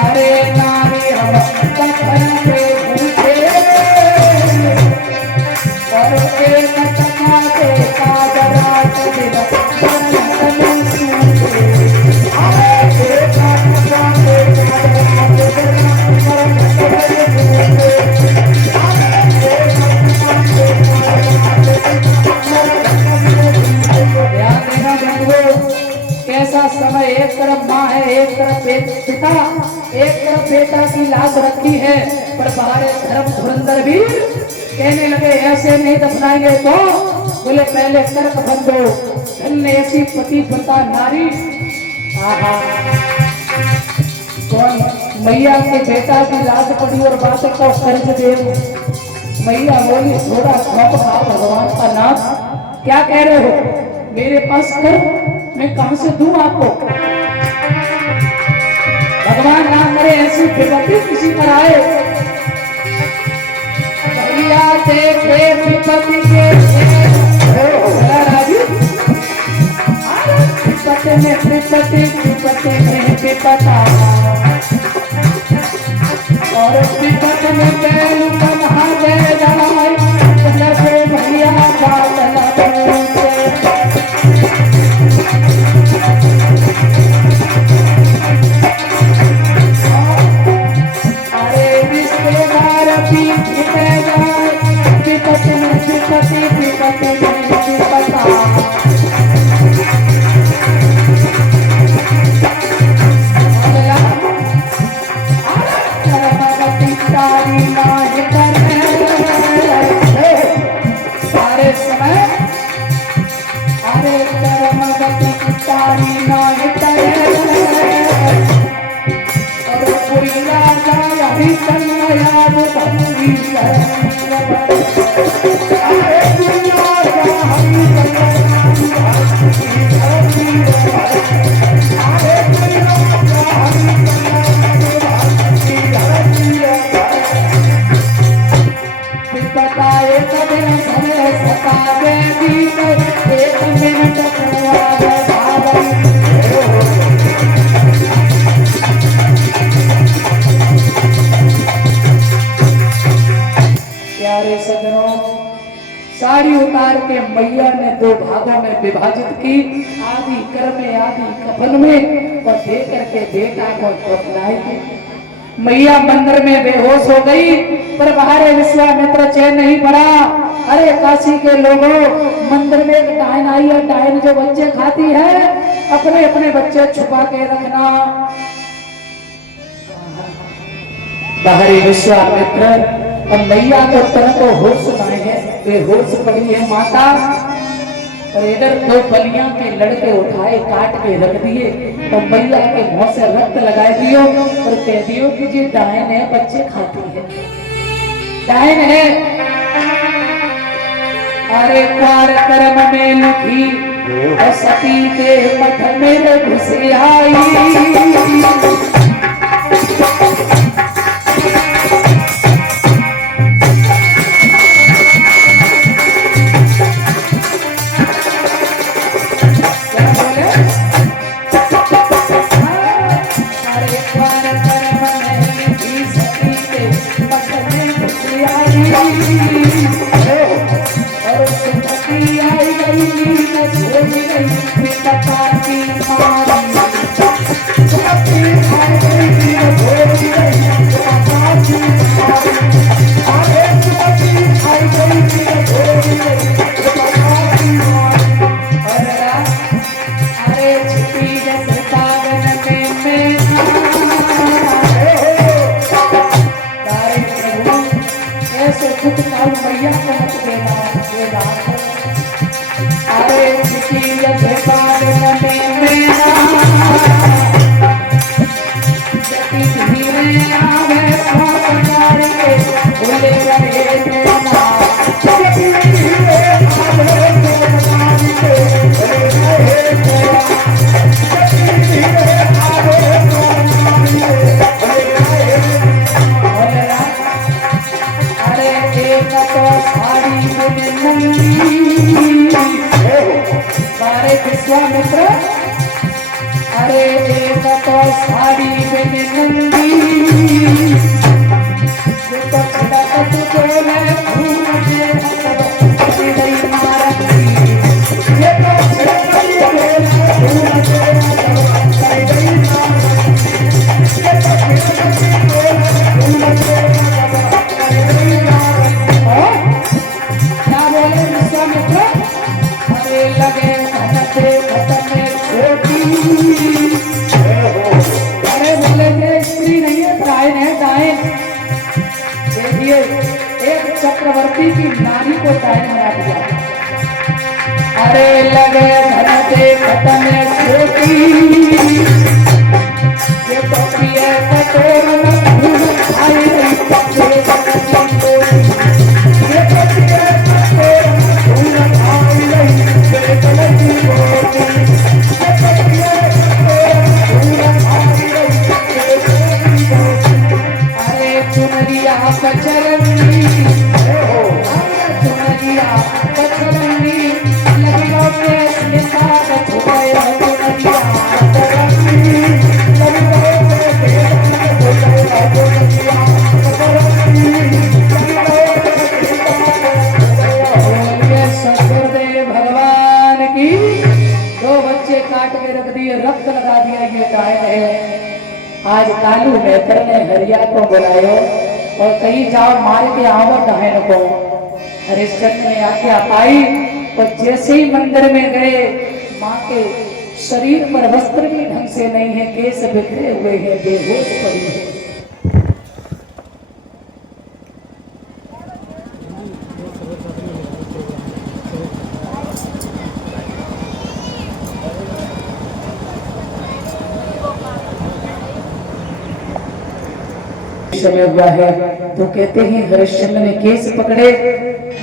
अरे नारी हम दफन के भूखे, और एक टका के काजरात दिन बरन सूखे। कैसा समय, एक तरफ माँ है, एक तरफ पिता, एक तरफ बेटा की लाश रखी है, पर बाहर धर्म धुरंधर भी कहने लगे ऐसे नहीं दफनाएंगे तो। बोले पहले कर कफन दो। धन्य ऐसी पतिव्रता नारी। आहा, कौन मैया के बेटा की लाश पड़ी और बात को कर्ज दे। मैया बोली थोड़ा खौफ खाओ भगवान का नाम, क्या कह रहे हो, मेरे पास कर मैं कहां से दूं आपको। ऐसी विपत्ति किसी पर आए, भैया देखे विपत्ति के राजू विपत्ति में विपत्ता और विपत्ति में बैल कहा गए लगे भैया बात अरे रिश्तेदार पीठ पे जाए विपत्ति में विपत्ता साड़ी उतार के मैया ने दो भागों में विभाजित की, आधी कर में आधी कफन में, और दे करके बेटा को दफनाई। मैया मंदिर में बेहोश हो गई, पर बाहर विश्वामित्र चैन नहीं पड़ा। अरे काशी के लोगों, मंदिर में एक डायन आई है, डायन जो बच्चे खाती है, अपने अपने बच्चे छुपा के रखना। बाहरी विश्वामित्र और मैया को तरह को होश नहीं है, बेहोश पड़ी है माता। और इधर दो बलियां के लड़के उठाए काट के रख दिए और मैया के मुंह से रक्त लगा दियो और कह दियो कि ये डायन है, बच्चे खाती है, डायन है। अरे क्वार कर्म में लिखी और सती के मठ में घुस आई। विश्वामित्र अरे एक तो साड़ी में नंदी जो तो छिड़क तुझे मैं भूल के गई मारती ये तो छिड़क तुझे मैं भूल के गई मारती ये तो छिड़क तुझे मैं भूल के गई मारती। क्या बोले विश्वामित्र अरे लगे अरे बोले थे स्त्री नहीं है, डायन है, डायन। देखिए एक चक्रवर्ती की नारी को डायन बना दिया। अरे लगे धनते खतने छोटी ये तो पिए कटोर में भूल आई रही ये तो पिए कटोर में भूल आई रही बेकल की बोली ये तो पिए कटोर में भूल आई रही बेकल की बोली। ये गायन है। आज कालू मेहतर ने हरिया को बुलायो और कहीं जाओ मार के आओ डायन को। हरिश्चंद्र ने आज्ञा पाई और जैसे ही मंदिर में गए, माँ के शरीर पर वस्त्र भी ढंग से नहीं है, केस बिखरे हुए हैं, बेहोश पड़ी है। समय हुआ है तो कहते हैं हरिश्चंद्र ने केस पकड़े,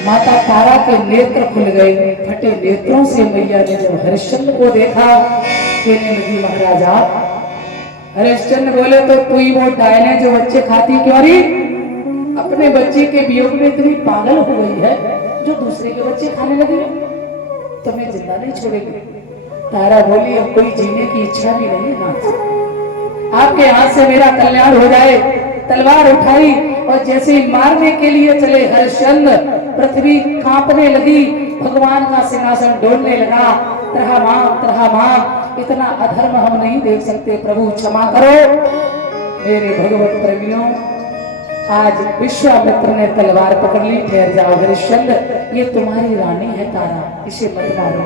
माता तारा के नेत्र खुल गए। फटे नेत्रों से मैया ने जब हरिश्चंद्र को देखा, कहने लगी महाराजा। हरिश्चंद्र बोले तो तू ही वो डायन है जो बच्चे खाती क्यों रही? अपने बच्चे के वियोग में इतनी पागल हो गई है जो दूसरे के बच्चे खाने लगी, तुम्हें जिंदा नहीं छोड़ेगी। तारा बोली अब कोई जीने की इच्छा भी नहीं नाथ, आपके हाथ से मेरा कल्याण हो जाए। तलवार उठाई और जैसे ही मारने के लिए चले हरिश्चंद्र, पृथ्वी कांपने लगी, भगवान का सिंहासन डोलने लगा। त्रहा इतना अधर्म हम नहीं देख सकते, प्रभु क्षमा करो। मेरे भगवत प्रेमियों, आज विश्वामित्र ने तलवार पकड़ ली। ठहर जाओ हरिश्चंद्र, ये तुम्हारी रानी है तारा, इसे मत मारो।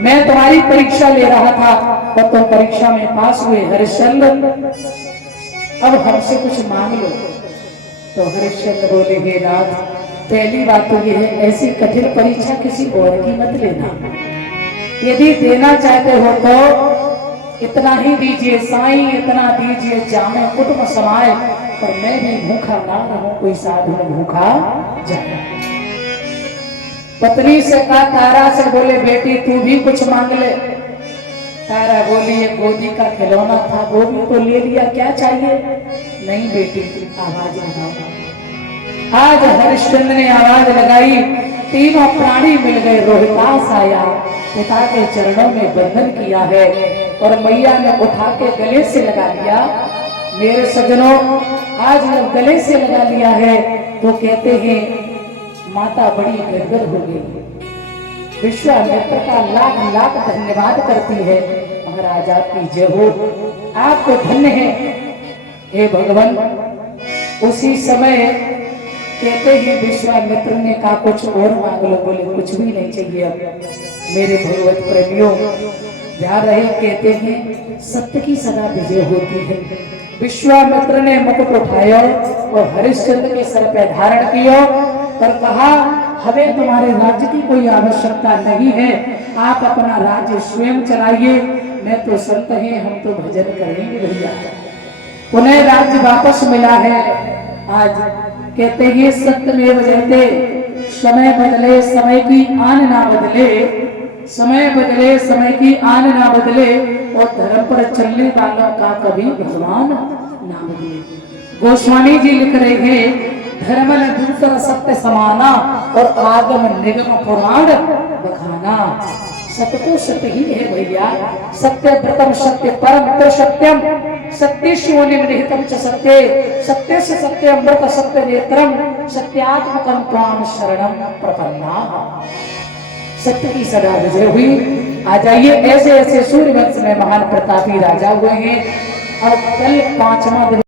मैं तुम्हारी परीक्षा ले रहा था और तुम परीक्षा में पास हुए। हरिश्चंद्र अब हमसे कुछ मांग लो। तो हरिश्चंद्र बोले हे नाथ, पहली बात तो यह है ऐसी कठिन परीक्षा किसी और की मत लेना। यदि देना चाहते हो तो इतना ही दीजिए साईं, इतना दीजिए जामे कुटुंब समाए, पर मैं भी भूखा ना रहूं, कोई साधु भूखा जाए। पत्नी से कहा तारा से, बोले बेटी तू भी कुछ मांग ले। तारा बोली ये गोदी का खिलौना था वो भी तो ले लिया, क्या चाहिए? नहीं बेटी आवाज लगाओ। आज हरिश्चंद्र ने आवाज लगाई, तीनों प्राणी मिल गए। रोहितास आया, पिता के चरणों में बंधन किया है और मैया ने उठा के गले से लगा लिया। मेरे सज्जनों, आज जब गले से लगा लिया है तो कहते हैं माता बड़ी गदगद हो गई। विश्वामित्र का लाख लाख धन्यवाद करती है। महाराज आपकी जय हो, आपको धन्य है हे भगवान। उसी समय कहते हैं विश्वामित्र ने कहा कुछ और मांग लो। बोले कुछ भी नहीं चाहिए अब। मेरे भगवत प्रेमियों ध्यान रहे, कहते हैं सत्य की सदा विजय होती है। विश्वामित्र ने मुकुट उठाया और हरिश्चंद्र के सर पे धारण किया और कहा हमें तुम्हारे राज्य की कोई आवश्यकता नहीं है, आप अपना राज्य स्वयं चलाइए। मैं तो संत है, हम तो भजन करेंगे भैया। उन्हें राज्य वापस मिला है। आज कहते हैं सत्यमेव जयते, समय बदले समय की आन ना बदले, समय बदले समय की आन ना बदले, और धर्म पर चलने वालों का कभी भगवान ना बदले। गोस्वामी जी लिख रहे हैं धर्म न दूसरा सत्य समाना और आगम निगम पुराण बखाना। सत्य तो सत्य ही है भैया, सत्य व्रतम सत्य परम तो सत्यम, सत्य निहितम च सत्य, सत्य से सत्यम व्रत सत्य नेत्रम, सत्यात्मकम त्वाम शरणम प्रपन्ना। सत्य की सदा विजय हुई। आ जाइए, ऐसे ऐसे सूर्यवंश में महान प्रतापी राजा हुए हैं। और कल 5वां दिन